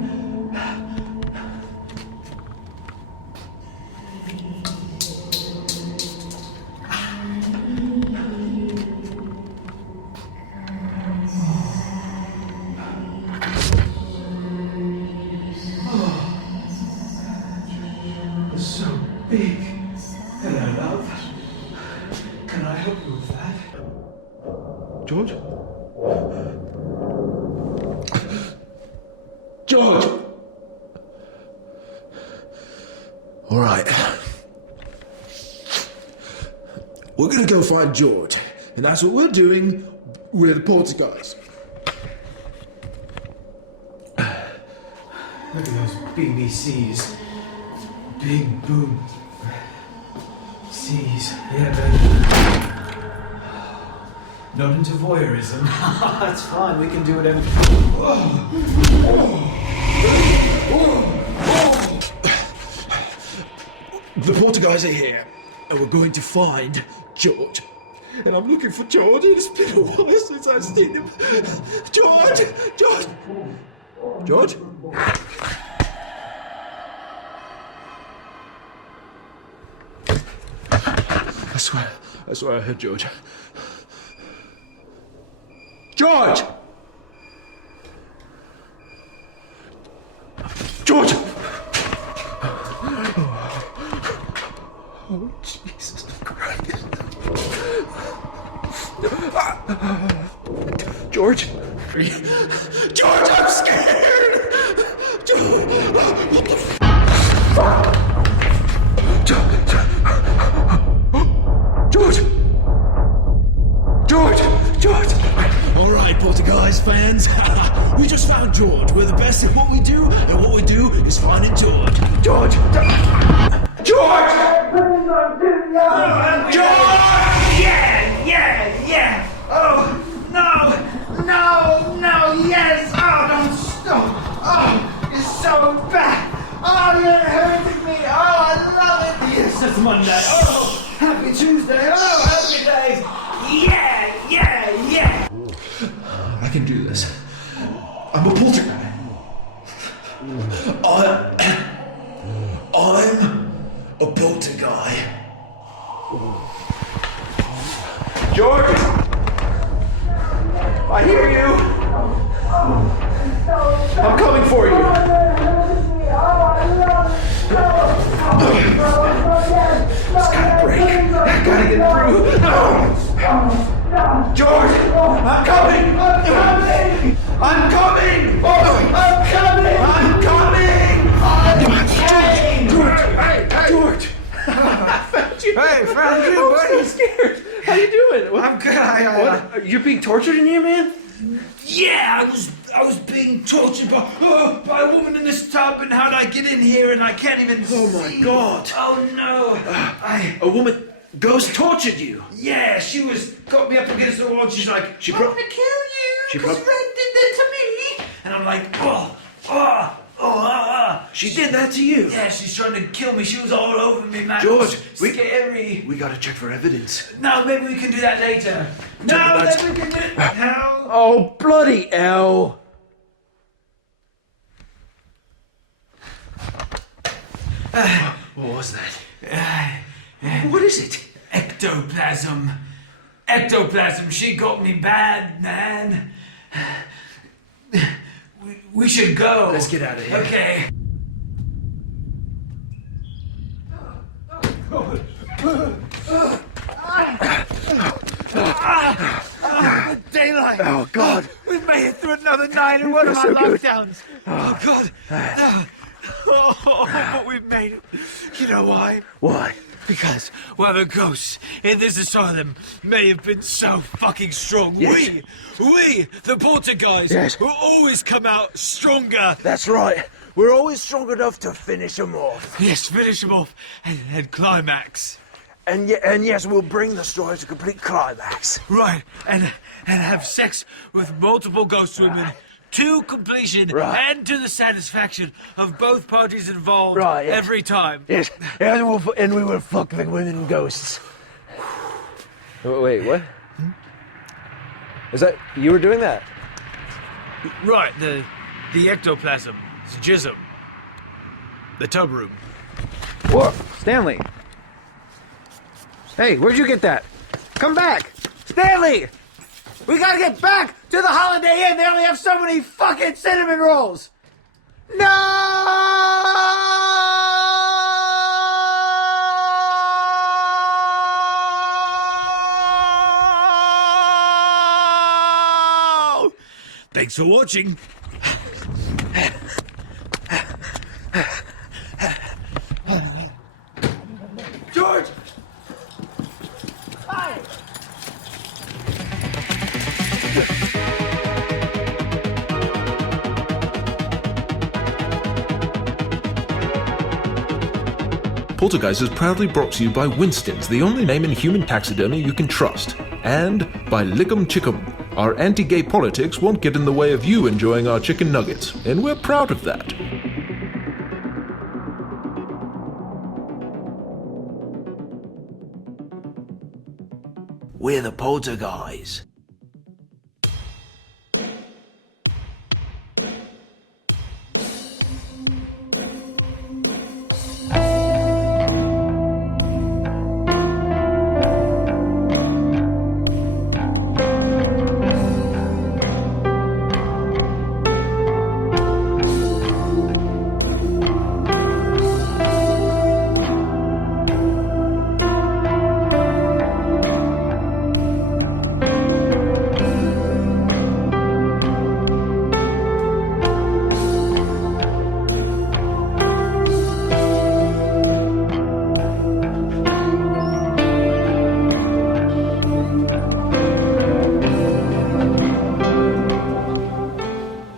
George? George! All right. We're gonna go find George, and that's what we're doing with the Poltergeist. Look at those BBCs. Big boom. C's. Yeah, baby. Not into voyeurism. That's fine, we can do whatever. The Poltergeists are here, and we're going to find George. And I'm looking for George, and it's been a while since I've seen him. George! George! George? I swear I heard George. George! George! Oh, Jesus Christ. George? George, I'm scared! George! What the fuck? George! George! George! All right, Poltergeist fans. We just found George. We're the best at what we do, and what we do is finding George. George! George! George! Yeah! Oh, no, yes! Oh, don't stop! Oh, it's so bad! Oh, you're hurting me! Oh, I love it! Yes, it's Monday! Oh, happy Tuesday! Oh, happy days! Yeah! I can do this. I'm a poltergeist. I'm a poltergeist. George! I hear you! I'm coming for you! It's gotta break. I gotta get through. George! I'm coming! I'm coming! George! Hey, found you, buddy. I'm so scared. How you doing? I'm good. What? You're being tortured in here, man? Yeah, I was being tortured by a woman in this tub, and how'd I get in here and I can't even see. Oh my God. Oh no. A woman ghost tortured you? Yeah, she got me up against the wall and she's like, I'm gonna kill you, because Red did that to me. And I'm like, She did that to you? Yeah, she's trying to kill me. She was all over me, man. George, scary. We gotta check for evidence. No, maybe we can do that later. No, then we can do it now. Oh, bloody hell. What was that? What is it? Ectoplasm. Ectoplasm. She got me bad, man. We should go. Let's get out of here. Okay. Daylight. Oh, God. We've made it through another night in one of our so good. lockdowns. Oh, God. But we've made it. You know why? Why? Because, well, the ghosts in this asylum may have been so fucking strong. Yes. We, the poltergeist, Yes. will always come out stronger. That's right. We're always strong enough to finish them off. Yes, finish them off and climax. And yes, we'll bring the story to complete climax. Right, and have sex with multiple ghost women to completion and to the satisfaction of both parties involved every time. Yes, and we will fuck the women ghosts. Wait, what? Is that you were doing that? Right, the ectoplasm, it's jism, the tub room. Whoa, Stanley. Hey, where'd you get that? Come back! Stanley! We gotta get back to the Holiday Inn! They only have so many fucking cinnamon rolls! No! Thanks for watching. George! Hi! Poltergeist is proudly brought to you by Winston's, the only name in human taxidermy you can trust, and by Lickum Chickum. Our anti-gay politics won't get in the way of you enjoying our chicken nuggets, and we're proud of that. We're the poltergeist.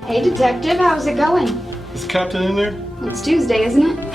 Hey, Detective, how's it going? Is Captain in there? It's Tuesday, isn't it?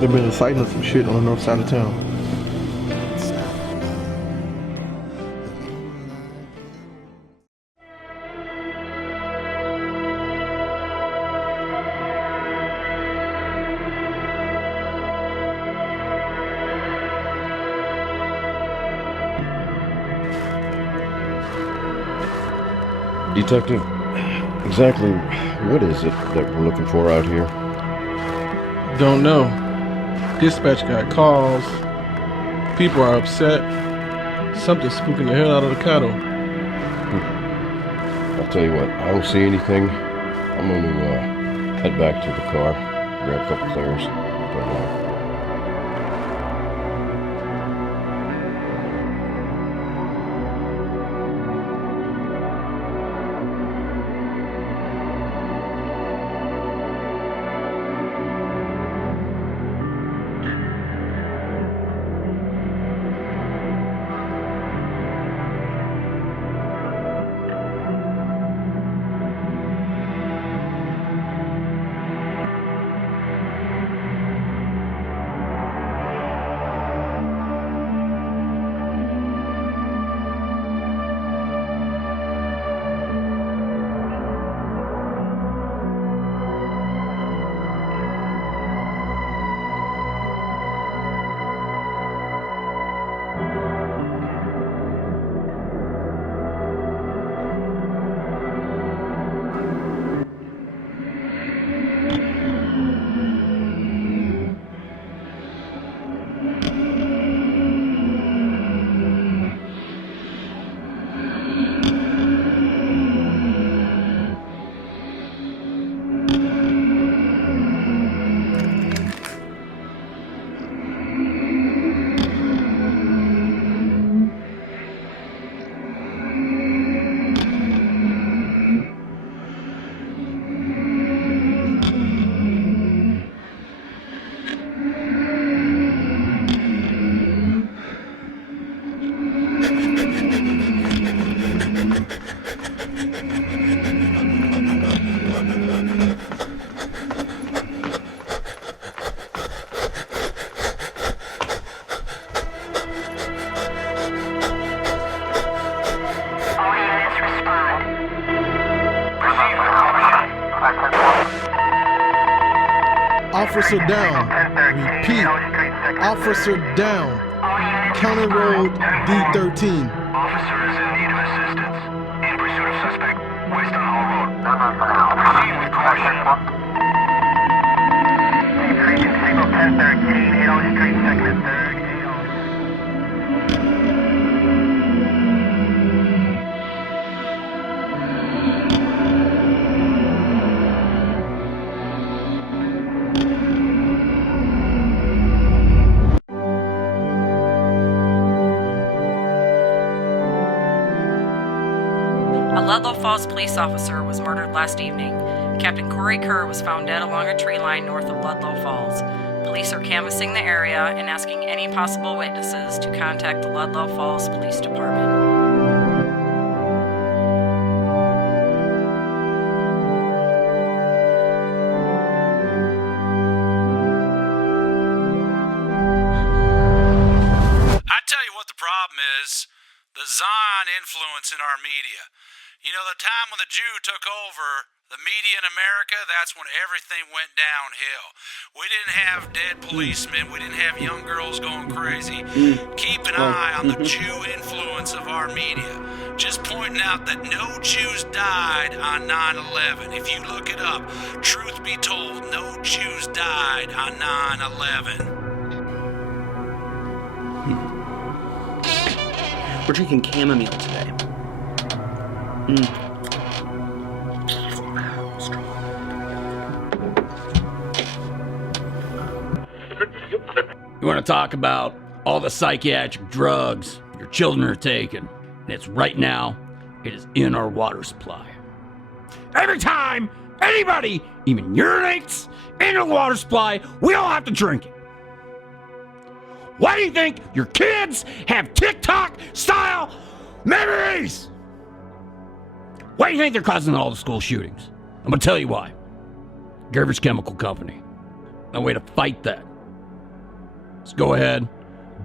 They've been inciting some shit on the north side of town. Detective, Exactly what is it that we're looking for out here? Don't know. Dispatch got calls. People are upset. Something's spooking the hell out of the cattle. I'll tell you what, I don't see anything. I'm going to head back to the car, grab a couple clears, go along. Officer down. Repeat. Officer down. County Road D13. Officer is in need of assistance. In pursuit of suspect, west on Hall Road. Proceed with caution. Precinct signal 1013, 8 Street, 2nd and 3rd. A Ludlow Falls police officer was murdered last evening. Captain Corey Kerr was found dead along a tree line north of Ludlow Falls. Police are canvassing the area and asking any possible witnesses to contact the Ludlow Falls Police Department. I tell you what the problem is. The Zion influence in our media. You know, the time when the Jew took over the media in America, that's when everything went downhill. We didn't have dead policemen. We didn't have young girls going crazy. Keep an eye on the Jew influence of our media. Just pointing out that no Jews died on 9/11. If you look it up, truth be told, no Jews died on 9/11. We're drinking chamomile today. You want to talk about all the psychiatric drugs your children are taking? And it's right now, it is in our water supply. Every time anybody even urinates in the water supply, we all have to drink it. Why do you think your kids have TikTok-style memories? Why do you think they're causing all the school shootings? I'm going to tell you why. Gerber's Chemical Company. No way to fight that. Just go ahead,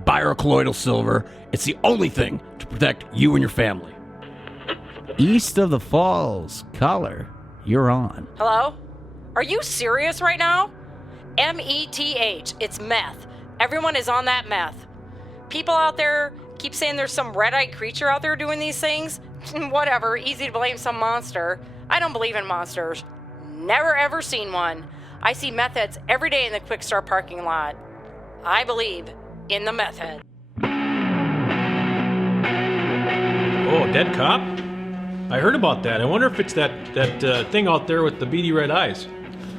buy our colloidal silver. It's the only thing to protect you and your family. East of the Falls, caller, you're on. Hello? Are you serious right now? METH. It's meth. Everyone is on that meth. People out there keep saying there's some red-eyed creature out there doing these things. Whatever, easy to blame some monster. I don't believe in monsters. Never ever seen one. I see meth heads every day in the Quick Start parking lot. I believe in the meth head. Oh, dead cop? I heard about that. I wonder if it's that thing out there with the beady red eyes.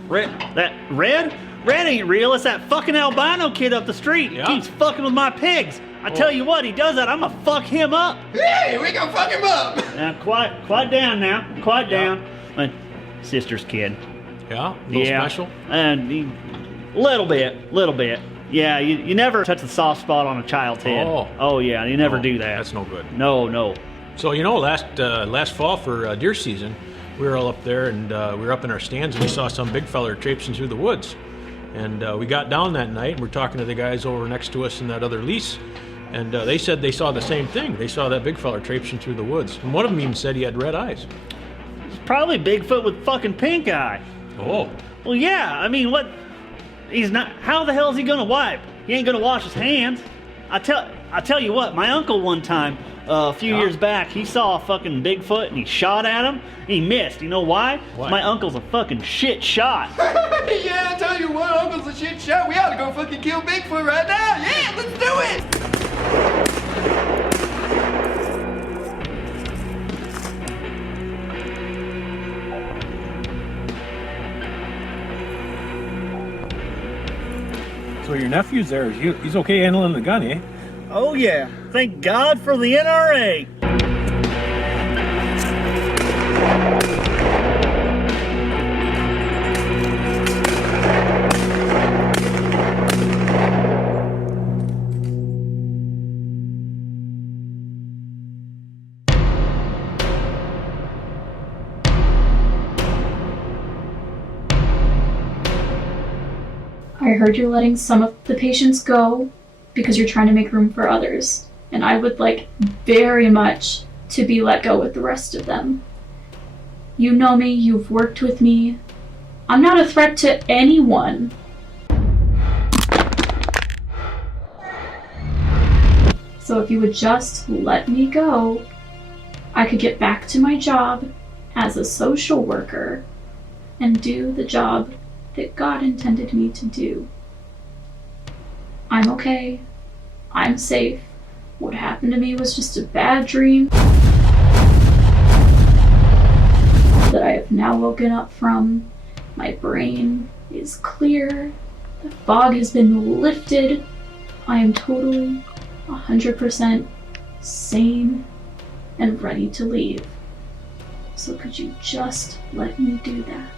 That red? Red ain't real. It's that fucking albino kid up the street. Yeah? He keeps fucking with my pigs. I tell you what, he does that, I'm gonna fuck him up. Hey, we gonna fuck him up. Now, quiet down now. Quiet down. My sister's kid. Yeah? A little special? And little bit. Yeah, you never touch the soft spot on a child's head. Oh yeah, you never do that. That's no good. No. So, last fall for deer season, we were all up there and we were up in our stands and we saw some big feller traipsing through the woods. And we got down that night and we're talking to the guys over next to us in that other lease. And they said they saw the same thing. They saw that big feller traipsing through the woods. And one of them even said he had red eyes. It's probably Bigfoot with fucking pink eye. Oh. Well, yeah, I mean, what? He's not. How the hell is he gonna wipe? He ain't gonna wash his hands. I tell you what, my uncle one time, a few years back, he saw a fucking Bigfoot and he shot at him. He missed. You know why? Why? My uncle's a fucking shit shot. Yeah, I tell you what, Uncle's a shit shot. We ought to go fucking kill Bigfoot right now. Yeah, let's do it. So your nephew's there. He's okay handling the gun, eh? Oh yeah. Thank God for the NRA. I heard you're letting some of the patients go because you're trying to make room for others, and I would like very much to be let go with the rest of them. You know me, you've worked with me. I'm not a threat to anyone. So if you would just let me go, I could get back to my job as a social worker and do the job that God intended me to do. I'm okay. I'm safe. What happened to me was just a bad dream that I have now woken up from. My brain is clear. The fog has been lifted. I am totally 100% sane and ready to leave. So could you just let me do that?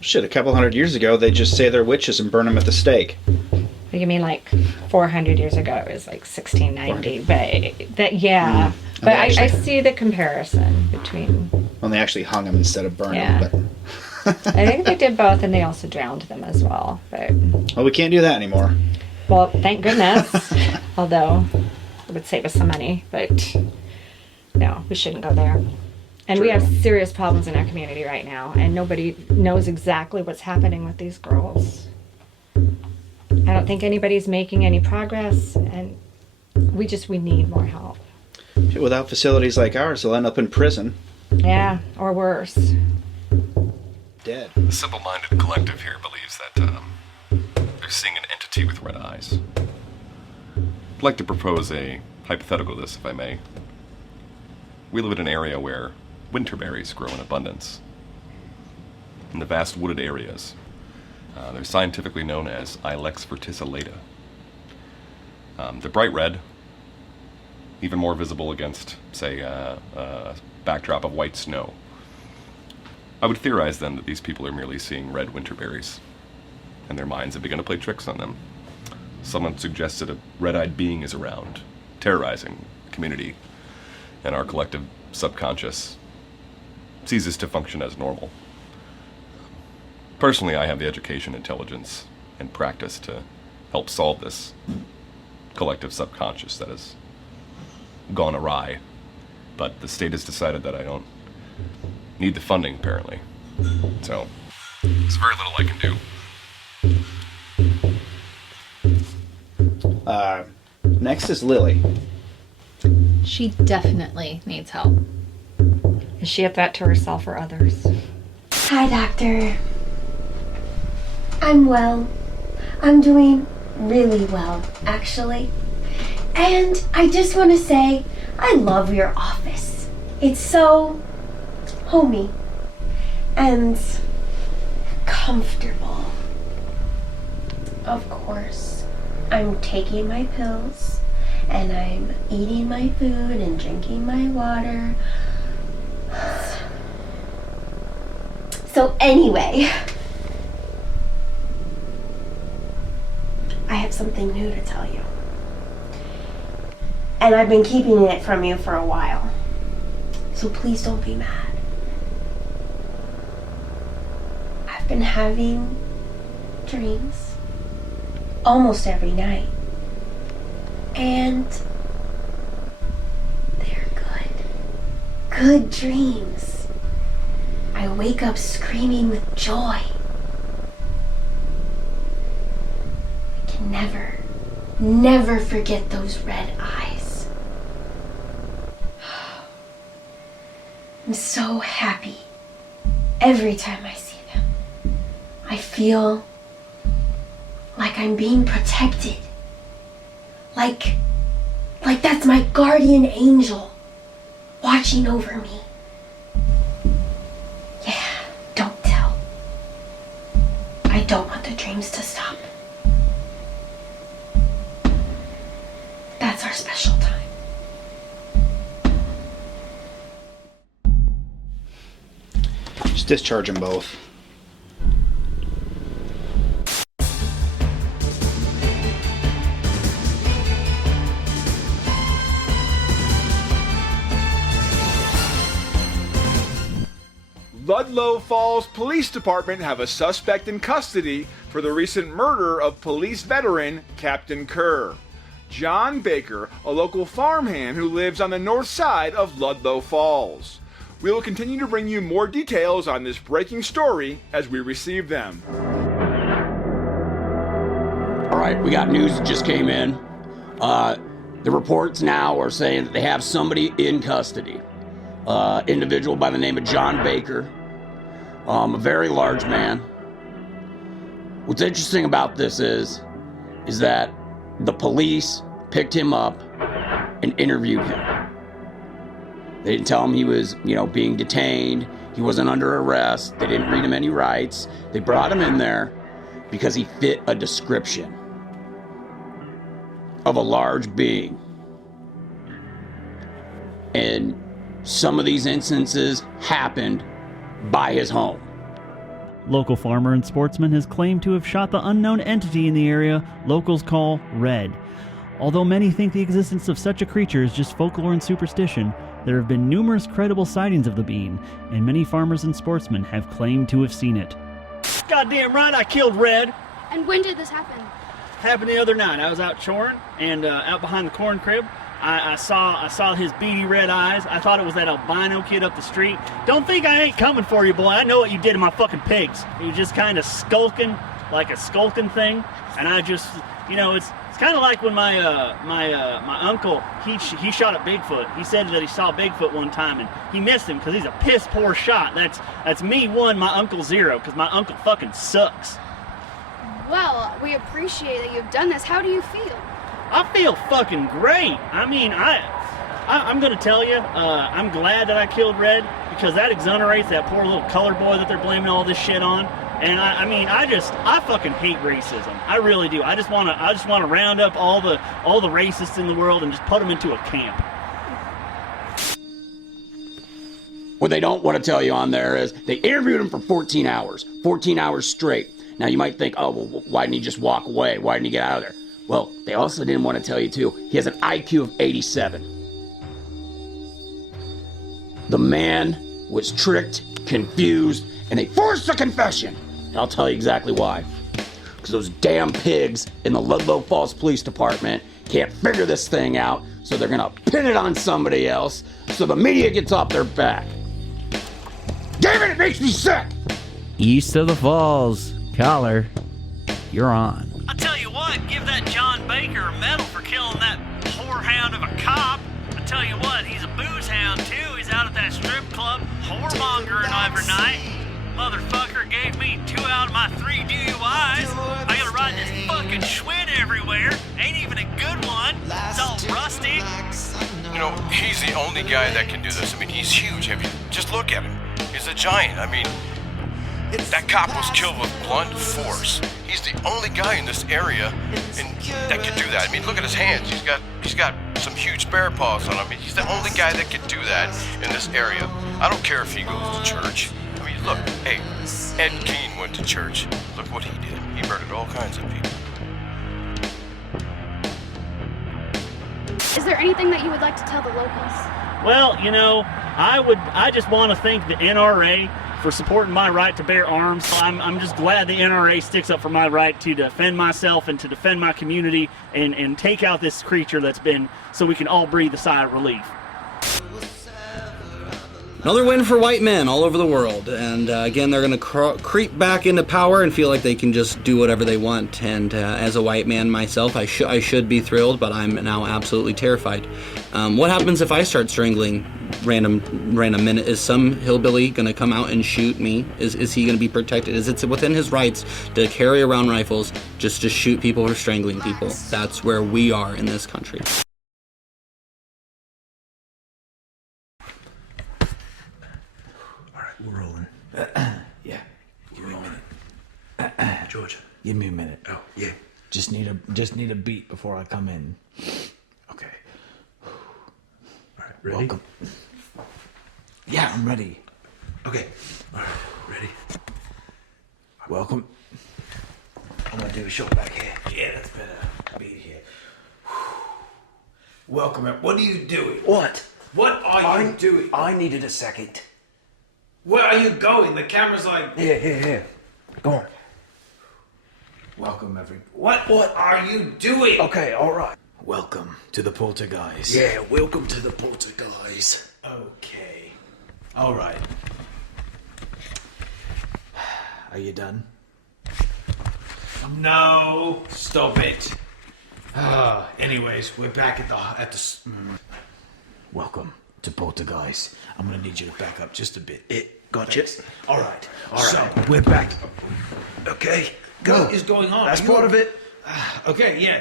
Shit, a couple hundred years ago, they just say they're witches and burn them at the stake. You mean like 400 years ago? It was like 1690, but that But I see the comparison between. When they actually hung them instead of burning them. I think they did both, and they also drowned them as well. But well, we can't do that anymore. Well, thank goodness. Although it would save us some money, but no, we shouldn't go there. And we have serious problems in our community right now, and nobody knows exactly what's happening with these girls. I don't think anybody's making any progress, and we need more help. Without facilities like ours, they'll end up in prison. Yeah, or worse. Dead. The simple-minded collective here believes that they're seeing an entity with red eyes. I'd like to propose a hypothetical to this, if I may. We live in an area where winterberries grow in abundance. In the vast wooded areas, they're scientifically known as Ilex verticillata. They're bright red, even more visible against, say, a backdrop of white snow. I would theorize then that these people are merely seeing red winterberries, and their minds have begun to play tricks on them. Someone suggested a red-eyed being is around, terrorizing the community, and our collective subconscious ceases to function as normal. Personally, I have the education, intelligence, and practice to help solve this collective subconscious that has gone awry, but the state has decided that I don't need the funding, apparently. So, there's very little I can do. Next is Lily. She definitely needs help. Is she a threat to herself or others? Hi, Doctor. I'm well. I'm doing really well, actually. And I just want to say, I love your office. It's so homey and comfortable. Of course, I'm taking my pills and I'm eating my food and drinking my water. So anyway, I have something new to tell you. And I've been keeping it from you for a while. So please don't be mad. I've been having dreams almost every night. And they're good. Good dreams. I wake up screaming with joy. I can never forget those red eyes. I'm so happy every time I see them. I feel like I'm being protected. Like that's my guardian angel watching over me. Yeah, don't tell. I don't want the dreams to stop. That's our special time. Just discharge them both. Ludlow Falls Police Department have a suspect in custody for the recent murder of police veteran Captain Kerr. John Baker, a local farmhand who lives on the north side of Ludlow Falls. We will continue to bring you more details on this breaking story as we receive them. All right, we got news that just came in. The reports now are saying that they have somebody in custody. Individual by the name of John Baker. A very large man. What's interesting about this is that the police picked him up and interviewed him. They didn't tell him he was, being detained. He wasn't under arrest. They didn't read him any rights. They brought him in there because he fit a description of a large being. And some of these instances happened by his home. Local farmer and sportsman has claimed to have shot the unknown entity in the area locals call Red. Although many think the existence of such a creature is just folklore and superstition, there have been numerous credible sightings of the being, and many farmers and sportsmen have claimed to have seen it. Goddamn right I killed Red! And when did this happen? Happened the other night. I was out choring, and out behind the corn crib, I saw his beady red eyes. I thought it was that albino kid up the street. Don't think I ain't coming for you, boy. I know what you did to my fucking pigs. He was just kind of skulking, like a skulking thing. And I just, it's kind of like when my uncle, he shot at Bigfoot. He said that he saw Bigfoot one time and he missed him because he's a piss poor shot. That's me 1, my uncle 0, because my uncle fucking sucks. Well, we appreciate that you've done this. How do you feel? I feel fucking great. I mean, I'm gonna tell you, I'm glad that I killed Red because that exonerates that poor little colored boy that they're blaming all this shit on. And I fucking hate racism. I really do. I just wanna round up all the racists in the world and just put them into a camp. What they don't want to tell you on there is they interviewed him for 14 hours straight. Now you might think, oh, well, why didn't he just walk away? Why didn't he get out of there? Well, they also didn't want to tell you, too, he has an IQ of 87. The man was tricked, confused, and they forced a confession. And I'll tell you exactly why. Because those damn pigs in the Ludlow Falls Police Department can't figure this thing out, so they're going to pin it on somebody else, so the media gets off their back. Damn it, it makes me sick! East of the Falls, Collar, you're on. I tell you what, give that John Baker a medal for killing that hound of a cop. I tell you what, he's a booze hound too. He's out at that strip club, whoremongering every night. Motherfucker gave me 2 out of my 3 DUIs. I gotta ride this fucking Schwinn everywhere. Ain't even a good one. It's all rusty. You know, he's the only guy that can do this. I mean, he's huge. I mean, just look at him. He's a giant. I mean, that cop was killed with blunt force. He's the only guy in this area that can do that. I mean, look at his hands. He's got some huge bear paws on him. I mean, he's the only guy that can do that in this area. I don't care if he goes to church. I mean, look, hey, Ed Gein went to church. Look what he did. He murdered all kinds of people. Is there anything that you would like to tell the locals? Well, you know, I just want to thank the NRA for supporting my right to bear arms. I'm just glad the NRA sticks up for my right to defend myself and to defend my community and take out this creature that's been, so we can all breathe a sigh of relief. Another win for white men all over the world, and again, they're going to creep back into power and feel like they can just do whatever they want. And as a white man myself, I should be thrilled, but I'm now absolutely terrified. What happens if I start strangling random men? Is some hillbilly going to come out and shoot me? Is he going to be protected? Is it within his rights to carry around rifles just to shoot people for strangling people? That's where we are in this country. We're rolling. Yeah. Give me a minute. George. Give me a minute. Oh, yeah. Just need a beat before I come in. Okay. All right, ready? Welcome. Yeah, I'm ready. Okay. All right, ready? Welcome. I'm gonna do a shot back here. Yeah, that's better. Beat here. Welcome. What are you doing? What? What are you doing? I needed a second. Where are you going? The camera's like... Here. Go on. Welcome, What are you doing? Okay, all right. Welcome to the poltergeist. Yeah, welcome to the poltergeist. Okay. All right. Are you done? No. Stop it. Anyways, we're back at the... Welcome to poltergeist. I'm gonna need you to back up just a bit. Gotcha. Thanks. All right. So, we're back. Okay, go. What is going on? That's part of it. Okay, yeah.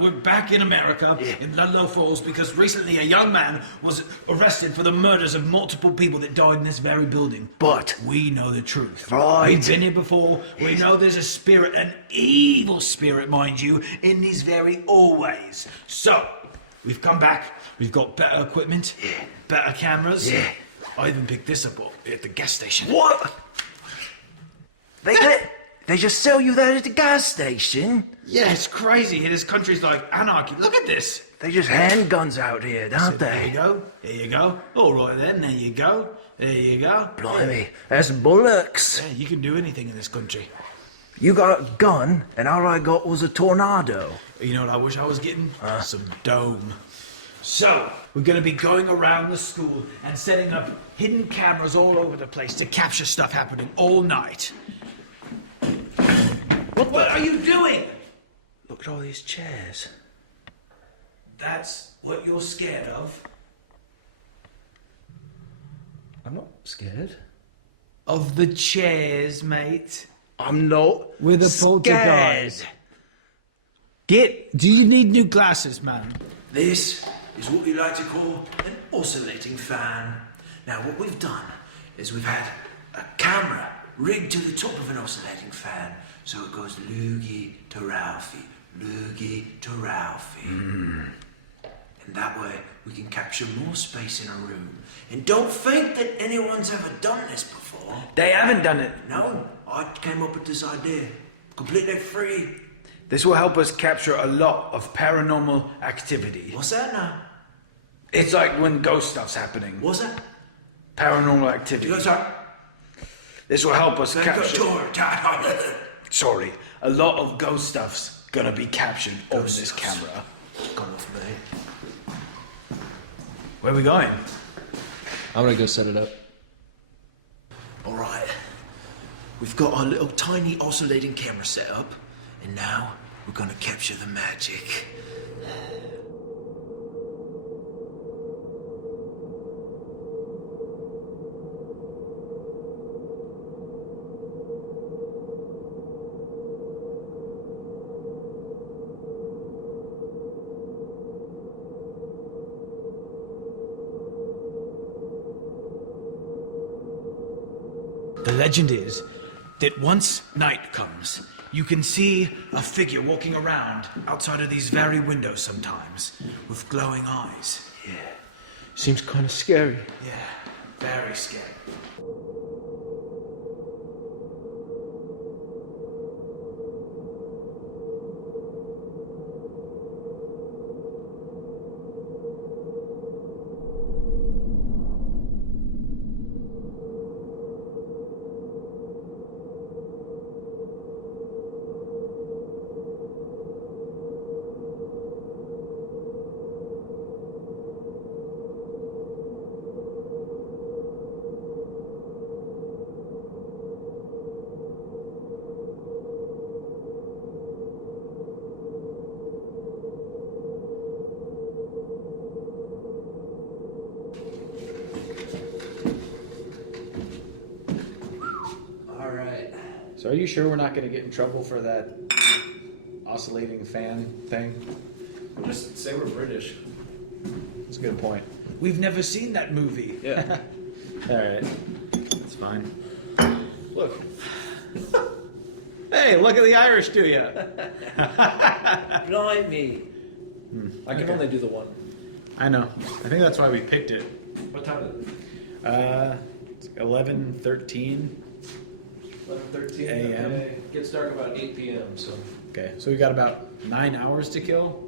We're back in America, in Ludlow Falls, because recently a young man was arrested for the murders of multiple people that died in this very building. But we know the truth. Right. We've been here before. We know there's a spirit, an evil spirit, mind you, in these very hallways. So, we've come back. We've got better equipment, better cameras. Yeah. I even picked this up at the gas station. What? They just sell you that at the gas station? Yeah, it's crazy. This country's like anarchy. Look at this. They just handguns out here, don't they? There you go. There you go. All right then. There you go. There you go. Blimey, that's bullocks. Yeah, you can do anything in this country. You got a gun, and all I got was a tornado. You know what I wish I was getting? Some dome. So, we're going to be going around the school and setting up hidden cameras all over the place to capture stuff happening all night. What are you doing? Look at all these chairs. That's what you're scared of? I'm not scared. Of the chairs, mate. I'm not With a scared. poltergeist. Do you need new glasses, man? This is what we like to call an oscillating fan. Now, what we've done is we've had a camera rigged to the top of an oscillating fan, so it goes loogie to Ralphie, loogie to Ralphie. And that way, we can capture more space in a room. And don't think that anyone's ever done this before. They haven't done it. No, I came up with this idea, completely free. This will help us capture a lot of paranormal activity. What's that now? It's like when ghost stuff's happening. What's that? Paranormal activity. This will help us capture... Sorry, a lot of ghost stuff's gonna be captured on this camera. Come off, mate. Where are we going? I'm gonna go set it up. Alright. We've got our little tiny oscillating camera set up, and now we're gonna capture the magic. The legend is that once night comes, you can see a figure walking around outside of these very windows sometimes, with glowing eyes. Yeah. Seems kind of scary. Yeah, very scary. So are you sure we're not going to get in trouble for that oscillating fan thing? Just say we're British. That's a good point. We've never seen that movie. Yeah. All right. It's fine. Look. Hey, look at the Irish, do ya? Blimey. I can only do the one. I know. I think that's why we picked it. What time is it? It's 11:13. 11:13 a.m. Okay. Gets dark about 8 p.m. So. Okay, so we got about 9 hours to kill.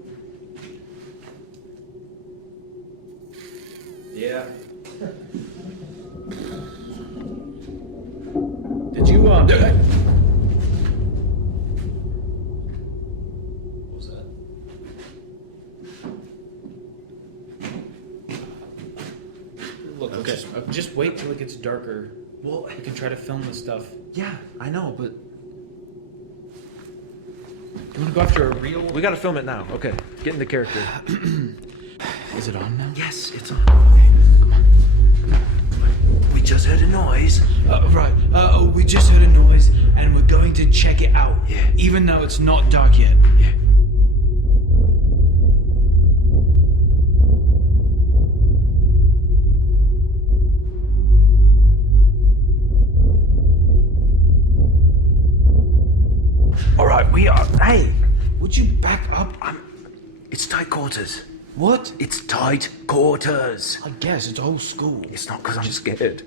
Yeah. Did you What was that? Look, okay. Just wait till it gets darker. Well, we can try to film this stuff. Yeah, I know, but you want to go after a real? We got to film it now. Okay, get in the character. Is it on now? yes, it's on. Okay, come on. We just heard a noise. Right. We just heard a noise, and we're going to check it out. Yeah. Even though it's not dark yet. Yeah. All right, we are. Hey, would you back up? It's tight quarters. What? It's tight quarters. I guess it's old school. It's not because I'm scared.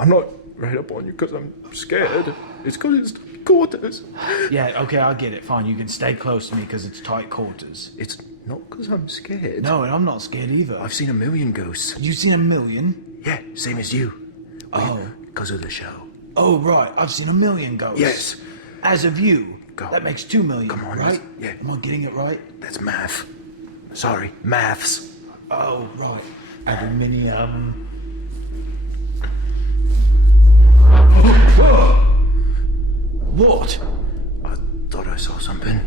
I'm not right up on you because I'm scared. It's because it's tight quarters. Yeah, okay, I get it. Fine, you can stay close to me because it's tight quarters. It's not because I'm scared. No, and I'm not scared either. I've seen a million ghosts. You've seen a million? Yeah, same as you. Oh. Because of the show. Oh, right. I've seen a million ghosts. Yes. As of you. Go. That makes 2 million. Come on, right? Yeah. Am I getting it right? That's math. Sorry, maths. Oh, right. Aluminium. What? I thought I saw something.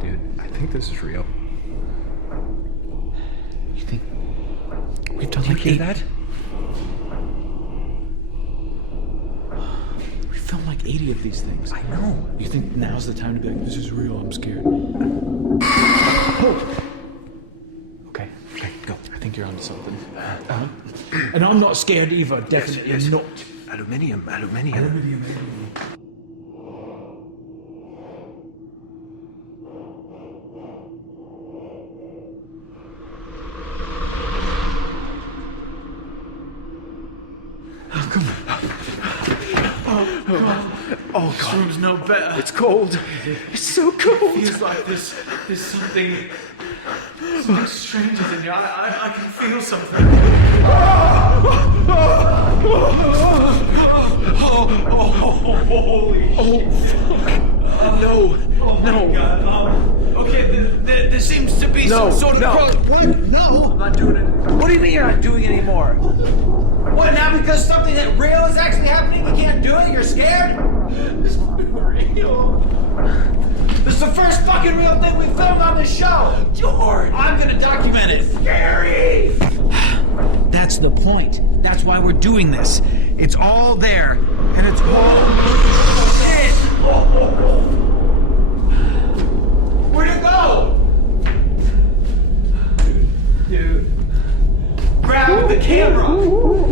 Dude, I think this is real. You think we've done like 8? That? We filmed like 80 of these things. I know. You think now's the time to be like, this is real, I'm scared. Okay, go. I think you're onto something. And I'm not scared either, definitely yes. not. Aluminium. Oh, come on. Oh, God. This room's no better. It's cold. It's so cold. It feels like there's something stranger than you. I can feel something. Holy shit. No. No. God. Okay, there seems to be some sort of... What? No. I'm not doing it. What do you mean you're not doing it anymore? What, now because something that real is actually happening, you can't do it? You're scared? This is real. This is the first fucking real thing we filmed on this show. George, I'm gonna document it. Scary! That's the point. That's why we're doing this. It's all there, and it's all shit. Where'd it go? Dude. Grab the camera.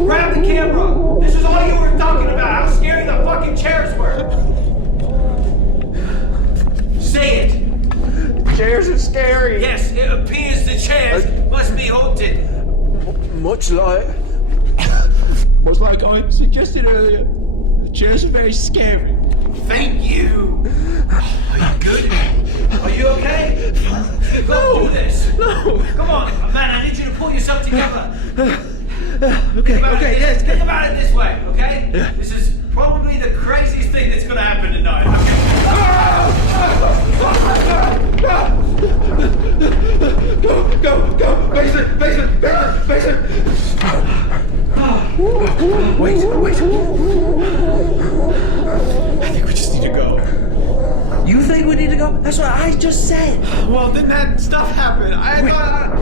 Grab the camera. This is all you were talking about. How scary the fucking chairs were. Say it. Chairs are scary. Yes, it appears the chairs must be haunted. Much like I suggested earlier. The chairs are very scary. Thank you. Are you good? Are you okay? Go do this. No. Come on, man. I need you to pull yourself together. Okay, Think about it this way, okay? Yeah. This is probably the craziest thing that's gonna happen tonight. Okay? Go! Basement! Wait. I think we just need to go. You think we need to go? That's what I just said. Well, then that stuff happened. I thought.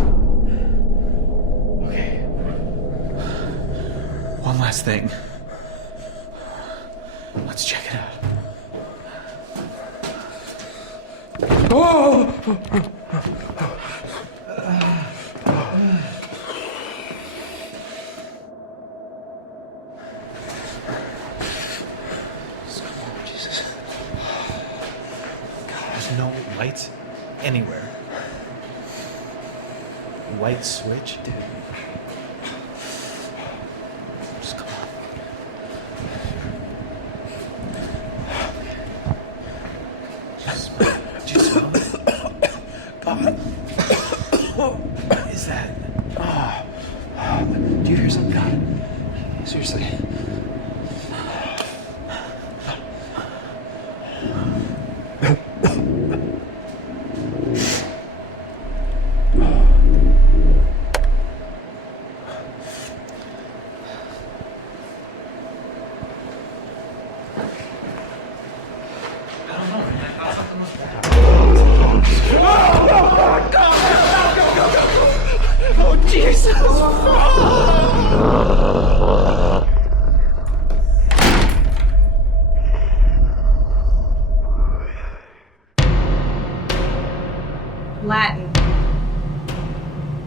Okay. One last thing. Let's check it out. Oh! Jesus. God, there's no lights anywhere. Light switch, dude. Just come on. Just smell it. God. What is that? Do you hear something? God. Seriously.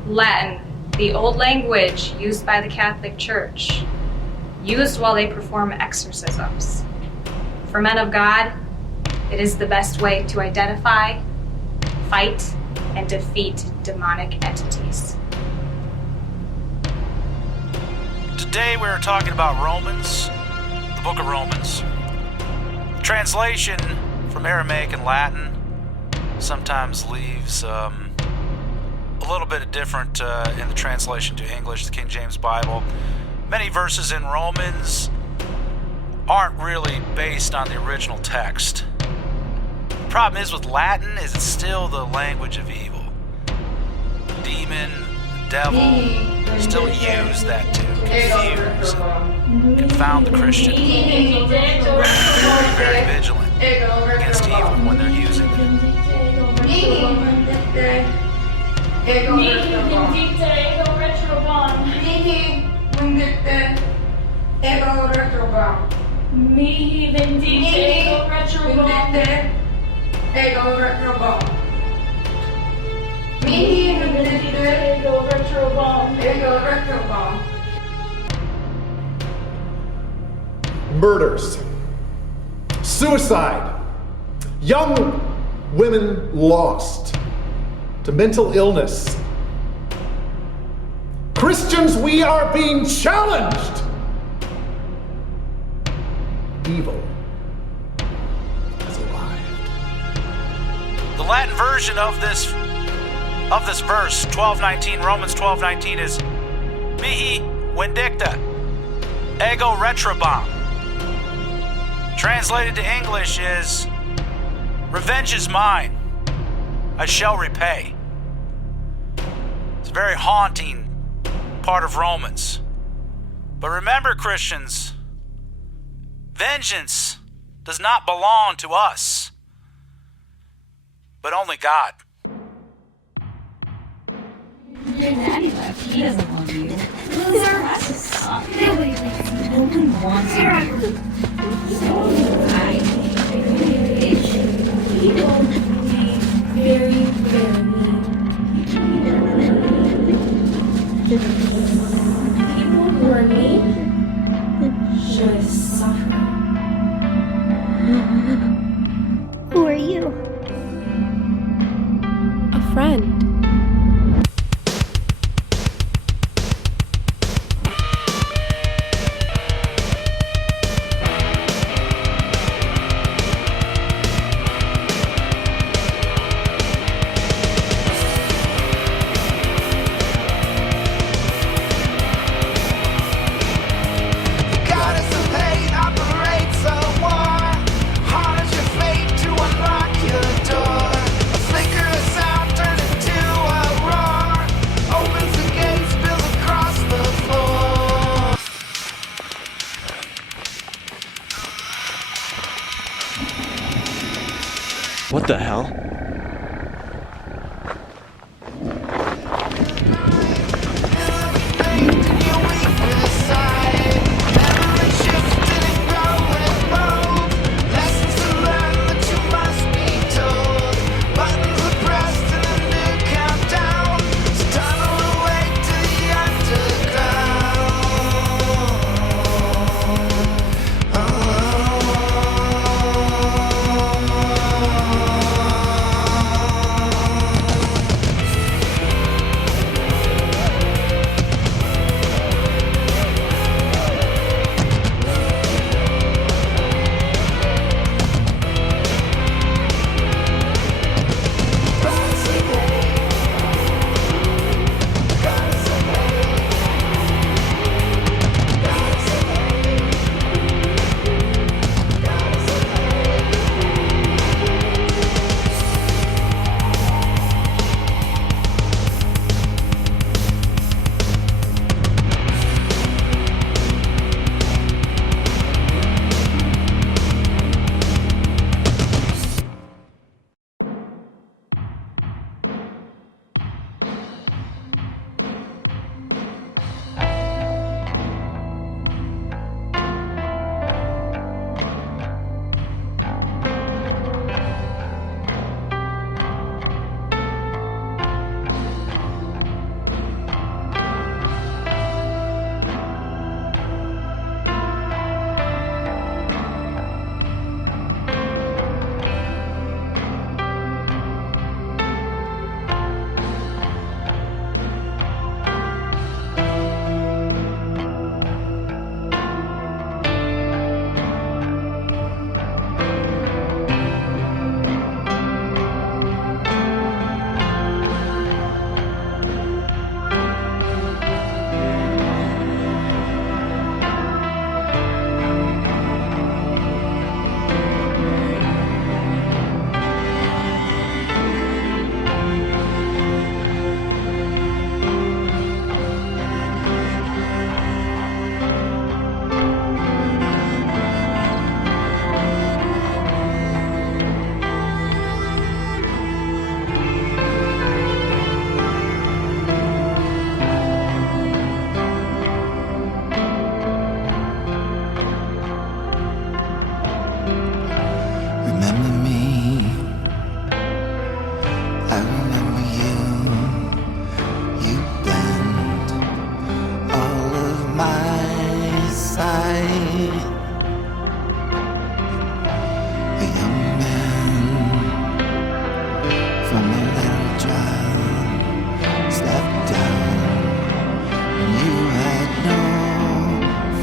Latin, the old language used by the Catholic Church, used while they perform exorcisms. For men of God, it is the best way to identify, fight, and defeat demonic entities. Today we are talking about Romans, the book of Romans. Translation from Aramaic and Latin sometimes leaves a little bit different in the translation to English, the King James Bible. Many verses in Romans aren't really based on the original text. The problem is with Latin is it's still the language of evil. Demon, devil still use that to confuse and confound the Christian. Very, very vigilant against evil when they're using it. Mihi vendite ego retrobum. Ego retrobum. Mihi vendite ego retrobum. Ego retrobum. Murders, suicide, young women lost to mental illness. Christians, we are being challenged. Evil is alive. The Latin version of this verse, 12:19, Romans 12:19 is mihi vindicta, ego retrobum. Translated to English is revenge is mine, I shall repay. It's a very haunting part of Romans. But remember, Christians, vengeance does not belong to us, but only God. He doesn't want you. Nobody wants you. He told me very, very people who are me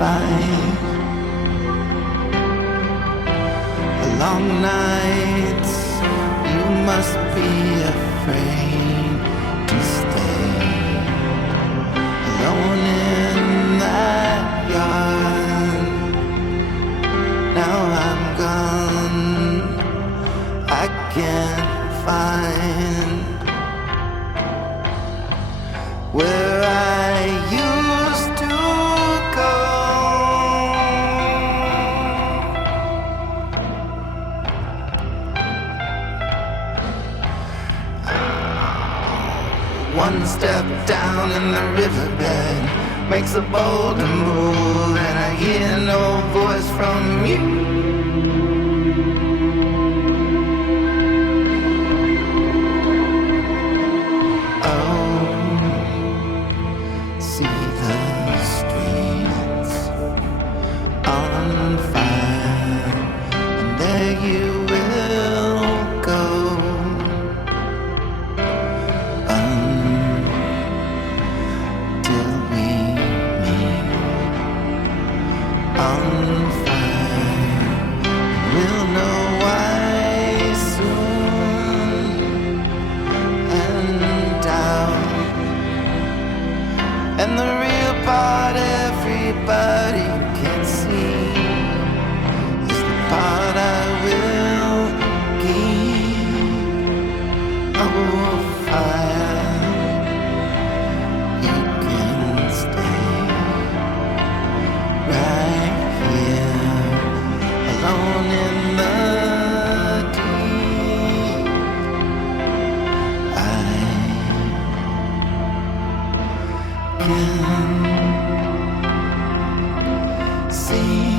fight. Long nights, you must be afraid to stay alone in that yard. Now I'm gone, I can't find where I used to go. One step down in the riverbed makes a bolder move, and I hear no voice from you. See the streets on fire, and there you will go until we meet on fire. We'll know why soon, and out. And the real part everybody can see is the part I will keep. Oh, fire, you can stay right here, alone in the deep. I can see